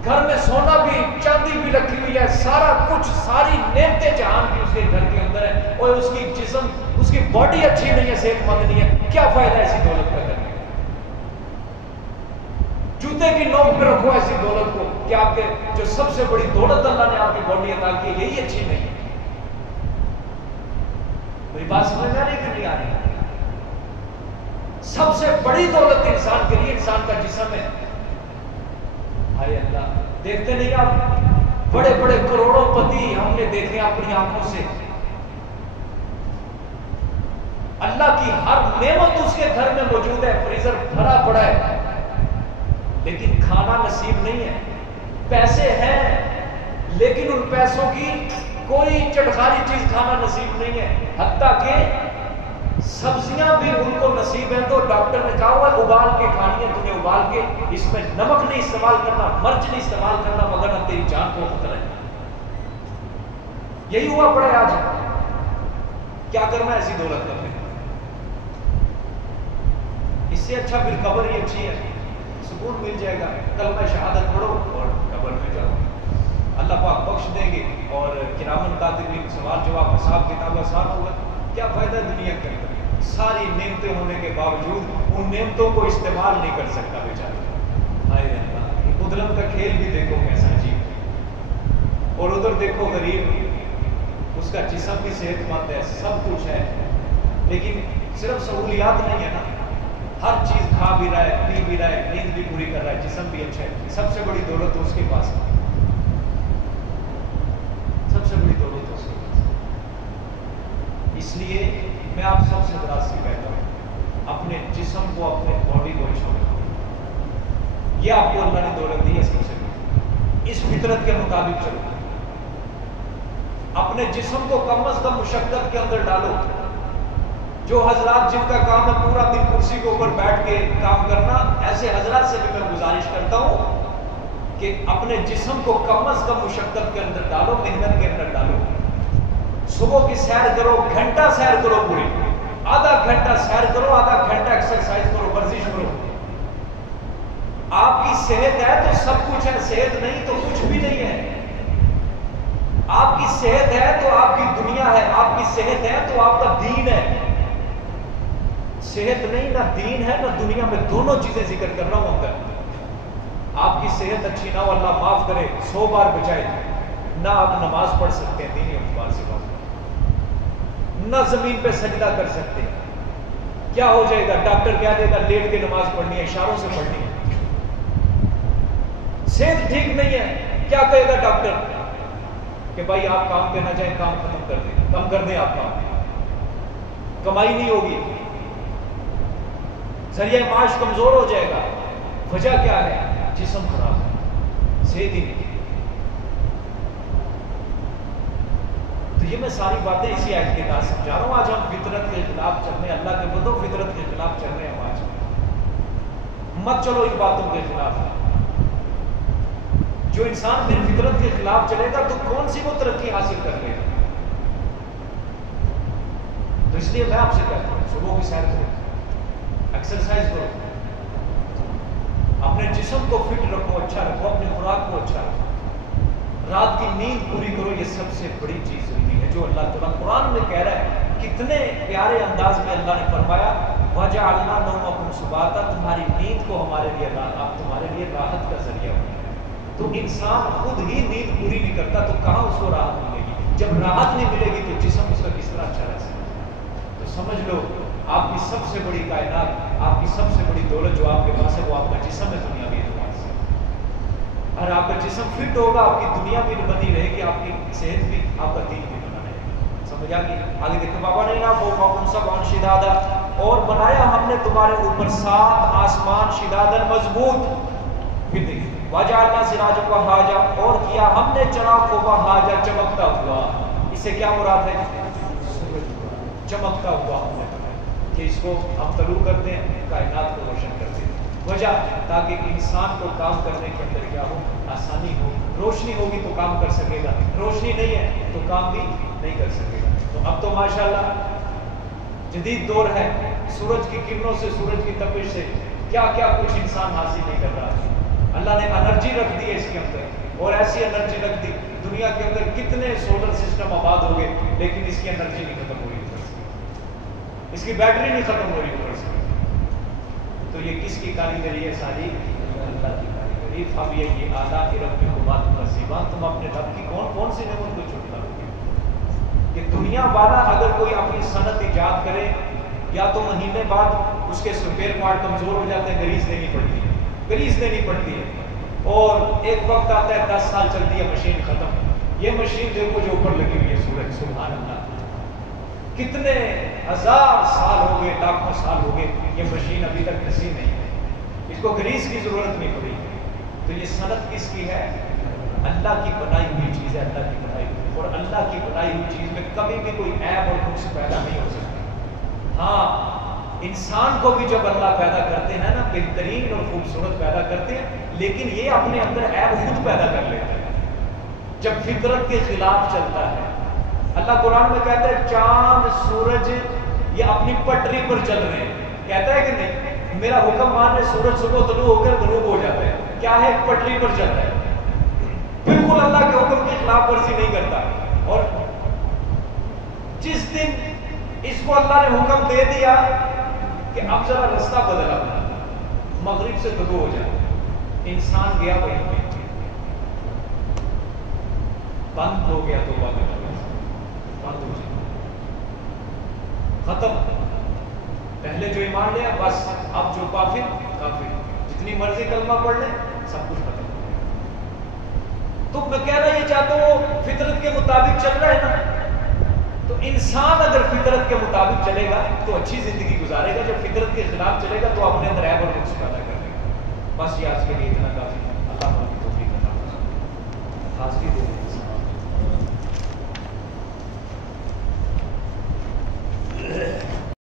گھر میں سونا بھی چاندی بھی رکھی ہوئی ہے، سارا کچھ ساری نعمتیں جہان کی اس کے گھر کے اندر ہے، اور اس کی جسم اس کی باڈی اچھی نہیں ہے، صحت مند نہیں ہے، کیا فائدہ ایسی دولت کا کرنے کا؟ جوتے کی نوک پہ رکھو ایسی دولت کو کہ آپ کے جو سب سے بڑی دولت اللہ نے آپ کی باڈی عطا کی ہے یہی اچھی نہیں ہے۔ میری بات سمجھ میں آ رہی کہ نہیں آ رہی؟ سب سے بڑی دولت انسان کے لیے انسان کا جسم ہے۔ ہائے اللہ، دیکھتے نہیں آپ بڑے بڑے کروڑوں پتی ہم نے دیکھے اپنی آنکھوں سے، اللہ کی ہر نعمت اس کے گھر میں موجود ہے، فریزر بھرا پڑا ہے، لیکن کھانا نصیب نہیں ہے، پیسے ہیں لیکن ان پیسوں کی کوئی چٹخاری چیز کھانا نصیب نہیں ہے، حتیٰ کہ سبزیاں بھی ان کو نصیب ہیں تو ڈاکٹر نے کہا ہوا ہے ابال کے کھانی ہے، تمہیں ابال کے اس میں نمک نہیں استعمال کرنا، مرچ نہیں استعمال کرنا، مگر نہ تیری جان کو خطرہ ہے۔ یہی ہوا پڑا ہے آج، کیا کرنا ایسی دولت کا؟ اس سے اچھا پھر قبر ہی اچھی ہے، سکون مل جائے گا، کلمہ شہادت پڑھو اور قبر میں جاؤ، اللہ پاک بخش دیں گے، اور کرامن کاتبین سوال جواب حساب کتاب آسان ہوگا۔ کیا فائدہ دنیا کے اندر؟ ساری نعمتیں ہونے کے باوجود ان نعمتوں کو استعمال نہیں کر سکتا بیچارہ. ہائے اللہ، قدرت کا کھیل بھی دیکھو کیسا عجیب. اور ادھر دیکھو غریب، اس کا جسم بھی صحت مند ہے، سب کچھ ہے، لیکن صرف سہولیات نہیں ہے نا، ہر چیز کھا بھی رہا ہے، پی بھی رہا ہے، نیند بھی پوری کر رہا ہے، جسم بھی اچھا ہے. سب سے بڑی دولت اس کے پاس ہے، سب سے بڑی دولت اس کے پاس. اس لیے میں آپ سب سے درخواست سے کہتا ہوں، اپنے جسم کو، اپنے باڈی کو چھوڑو. یہ آپ کو اللہ نے دولت دی ہے سب سے بڑی. اس فطرت کے مطابق چلو، اپنے جسم کو کم از کم مشقت کے اندر ڈالو. جو حضرات جن کا کام ہے پورا دن کرسی کے اوپر بیٹھ کے کام کرنا، ایسے حضرات سے بھی میں گزارش کرتا ہوں کہ اپنے جسم کو کم از کم مشقت کے اندر ڈالو، محنت کے اندر ڈالو. صبح کی سیر کرو، گھنٹہ سیر کرو، پوری آدھا گھنٹہ سیر کرو، آدھا گھنٹہ ایکسرسائز کرو، ورزش کرو. آپ کی صحت ہے تو سب کچھ ہے، صحت نہیں تو کچھ بھی نہیں ہے. آپ کی صحت ہے تو آپ کی دنیا ہے، آپ کی صحت ہے تو آپ کا دین ہے. صحت نہیں، نہ دین ہے نہ دنیا، میں دونوں چیزیں ذکر کر رہا ہوں اندر. آپ کی صحت اچھی نہ ہو، اللہ معاف کرے، 100 بار بچائے، نہ آپ نماز پڑھ سکتے ہیں دینی اعتبار سے، نہ زمین پہ سجدہ کر سکتے ہیں. کیا ہو جائے گا؟ ڈاکٹر کہہ دے گا لیٹ کے نماز پڑھنی ہے، اشاروں سے پڑھنی ہے. صحت ٹھیک نہیں ہے، کیا کہے گا ڈاکٹر کہ بھائی آپ کام پہ نہ جائیں، کام ختم کر دیں، کم کر دیں، آپ کام کمائی نہیں ہوگی، ذریعہ معاش کمزور ہو جائے گا. وجہ کیا ہے؟ جسم خراب ہے، صحت ہی نہیں. تو یہ میں ساری باتیں اسی آیت کے تحت سمجھا رہا ہوں. آج ہم فطرت کے خلاف چل رہے ہیں، اللہ کے بندوں فطرت کے خلاف چل رہے ہیں. آج مت چلو ان باتوں کے خلاف. جو انسان پھر فطرت کے خلاف چلے گا تو کون سی وہ ترقی حاصل کر لے گا؟ تو اس لیے میں آپ سے کہتا ہوں صبح کی سیر کرو، ایکسرسائز کرو، اپنے جسم کو فٹ رکھو، اچھا رکھو، اپنی خوراک کو اچھا رکھو، رات کی نیند پوری کرو. یہ سب سے بڑی چیز ضروری ہے جو اللہ تعالیٰ قرآن میں کہہ رہا ہے. کتنے پیارے انداز میں اللہ نے فرمایا، وَجَعَلْنَا نَوْمَكُمْ سُبَاتًا، تمہاری نیند کو ہمارے لیے راحت کا ذریعہ ہوئی ہے. تو انسان خود ہی نیند پوری نہیں کرتا تو کہاں اس کو راحت ملے گی؟ جب راحت نہیں ملے گی تو جسم اس کا کس طرح اچھا رہ سکتا ہے؟ تو سمجھ لو آپ کی سب سے بڑی کائنات، آپ کی سب سے بڑی دولت جو آپ کے پاس ہے وہ آپ کا جسم ہے دنیاوی اعتبار سے. اور آپ کا جسم فٹ ہوگا، آپ کی دنیا بھی بنی رہے گی، آپ کی صحت بھی، آپ کا دین بھی بنا رہے گا. سمجھ آ گئی؟ آگے دیکھو، بابا نے نا فوقکم سبع شدادا، اور بنایا ہم نے تمہارے اوپر 7 آسمان شدادا مضبوط. پھر دیکھیں وَجَعَلْنَا سِرَاجًا وَهَّاجًا، اور کیا ہم نے چراغ کو وہاجا، چمکتا ہوا. اس سے کیا مراد ہے؟ چمکتا ہوا ہم نے کہ اس کو ہم طلوع کرتے ہیں، کائنات کو روشن کرتے ہیں. وجہ تاکہ انسان کو کام کرنے کے اندر کیا ہو؟ آسانی ہو. روشنی ہوگی تو کام کر سکے گا، روشنی نہیں ہے تو کام بھی نہیں کر سکے گا. تو اب تو ماشاءاللہ جدید دور ہے، سورج کی کرنوں سے، سورج کی تپش سے کیا کیا کچھ انسان حاصل نہیں کر رہا. اللہ نے انرجی رکھ دی ہے اس کے اندر، اور ایسی انرجی رکھ دی دنیا کے اندر کتنے سولر سسٹم آباد ہو گئے، لیکن اس کی انرجی نہیں ختم ہو رہی، اس کی بیٹری نہیں ختم ہو رہی اوپر سے. تو یہ کس کی کاریگری ہے؟ ساری اللہ کی کاریگری. اب یہ آلہ کی رب کو بات نصیبان، تم اپنے رب کی کون سی نعمت کو چھوٹا ہوگی؟ کہ دنیا والا اگر کوئی اپنی صنعت ایجاد کرے، یا تو مہینے بعد اس کے سپیئر پارٹ کمزور ہو جاتے ہیں، گریز دینی پڑتی ہے، اور ایک وقت آتا ہے 10 سال چلتی ہے، مشین ختم. یہ مشین دیکھو جو اوپر لگی ہوئی ہے سورج، سبحان اللہ، کتنے ہزار سال ہو گئے، لاکھوں سال ہو گئے، یہ مشین ابھی تک گھسی نہیں ہے، اس کو گریس کی ضرورت نہیں پڑی. تو یہ صنعت کس کی ہے؟ اللہ کی بنائی ہوئی چیز ہے، اللہ کی بنائی ہوئی. اور اللہ کی بنائی ہوئی چیز میں کبھی بھی کوئی عیب اور نقص پیدا نہیں ہو سکتا. ہاں انسان کو بھی جب اللہ پیدا کرتے ہیں نا، بہترین اور خوبصورت پیدا کرتے ہیں، لیکن یہ اپنے اندر عیب خود پیدا کر لیتے ہیں جب فطرت کے خلاف چلتا ہے. اللہ قرآن میں کہتا ہے چاند سورج یہ اپنی پٹری پر چل رہے ہیں، کہتا ہے کہ نہیں؟ میرا حکم مان ہے، سورج صبح طلوع ہو کر غروب ہو جاتا ہے، کیا ہے؟ پٹری پر چل رہا ہے، بالکل اللہ کے حکم کی خلاف ورزی نہیں کرتا. اور جس دن اس کو اللہ نے حکم دے دیا کہ اب ذرا رستہ بدلا بنا، مغرب سے طلوع ہو جائے، انسان گیا وہیں پہ، بند ہو گیا تو بند ہو جائے، ختم۔ پہلے جو ایمان لیا بس، اب جو کافر جتنی مرضی کلمہ پڑھ لیں سب کچھ ختم ہو گیا۔ تو میں کہنا یہ چاہتا ہوں فطرت کے مطابق چل رہا ہے نا، تو انسان اگر فطرت کے مطابق چلے گا تو اچھی زندگی گزارے گا، جب فطرت کے خلاف چلے گا تو اپنے اندر عیب اور نقص پیدا کر لے گا۔ بس یہ آج کے لیے اتنا کافی ہے۔ اللہ ہماری توفیق عطا فرمائے۔ حاضری دو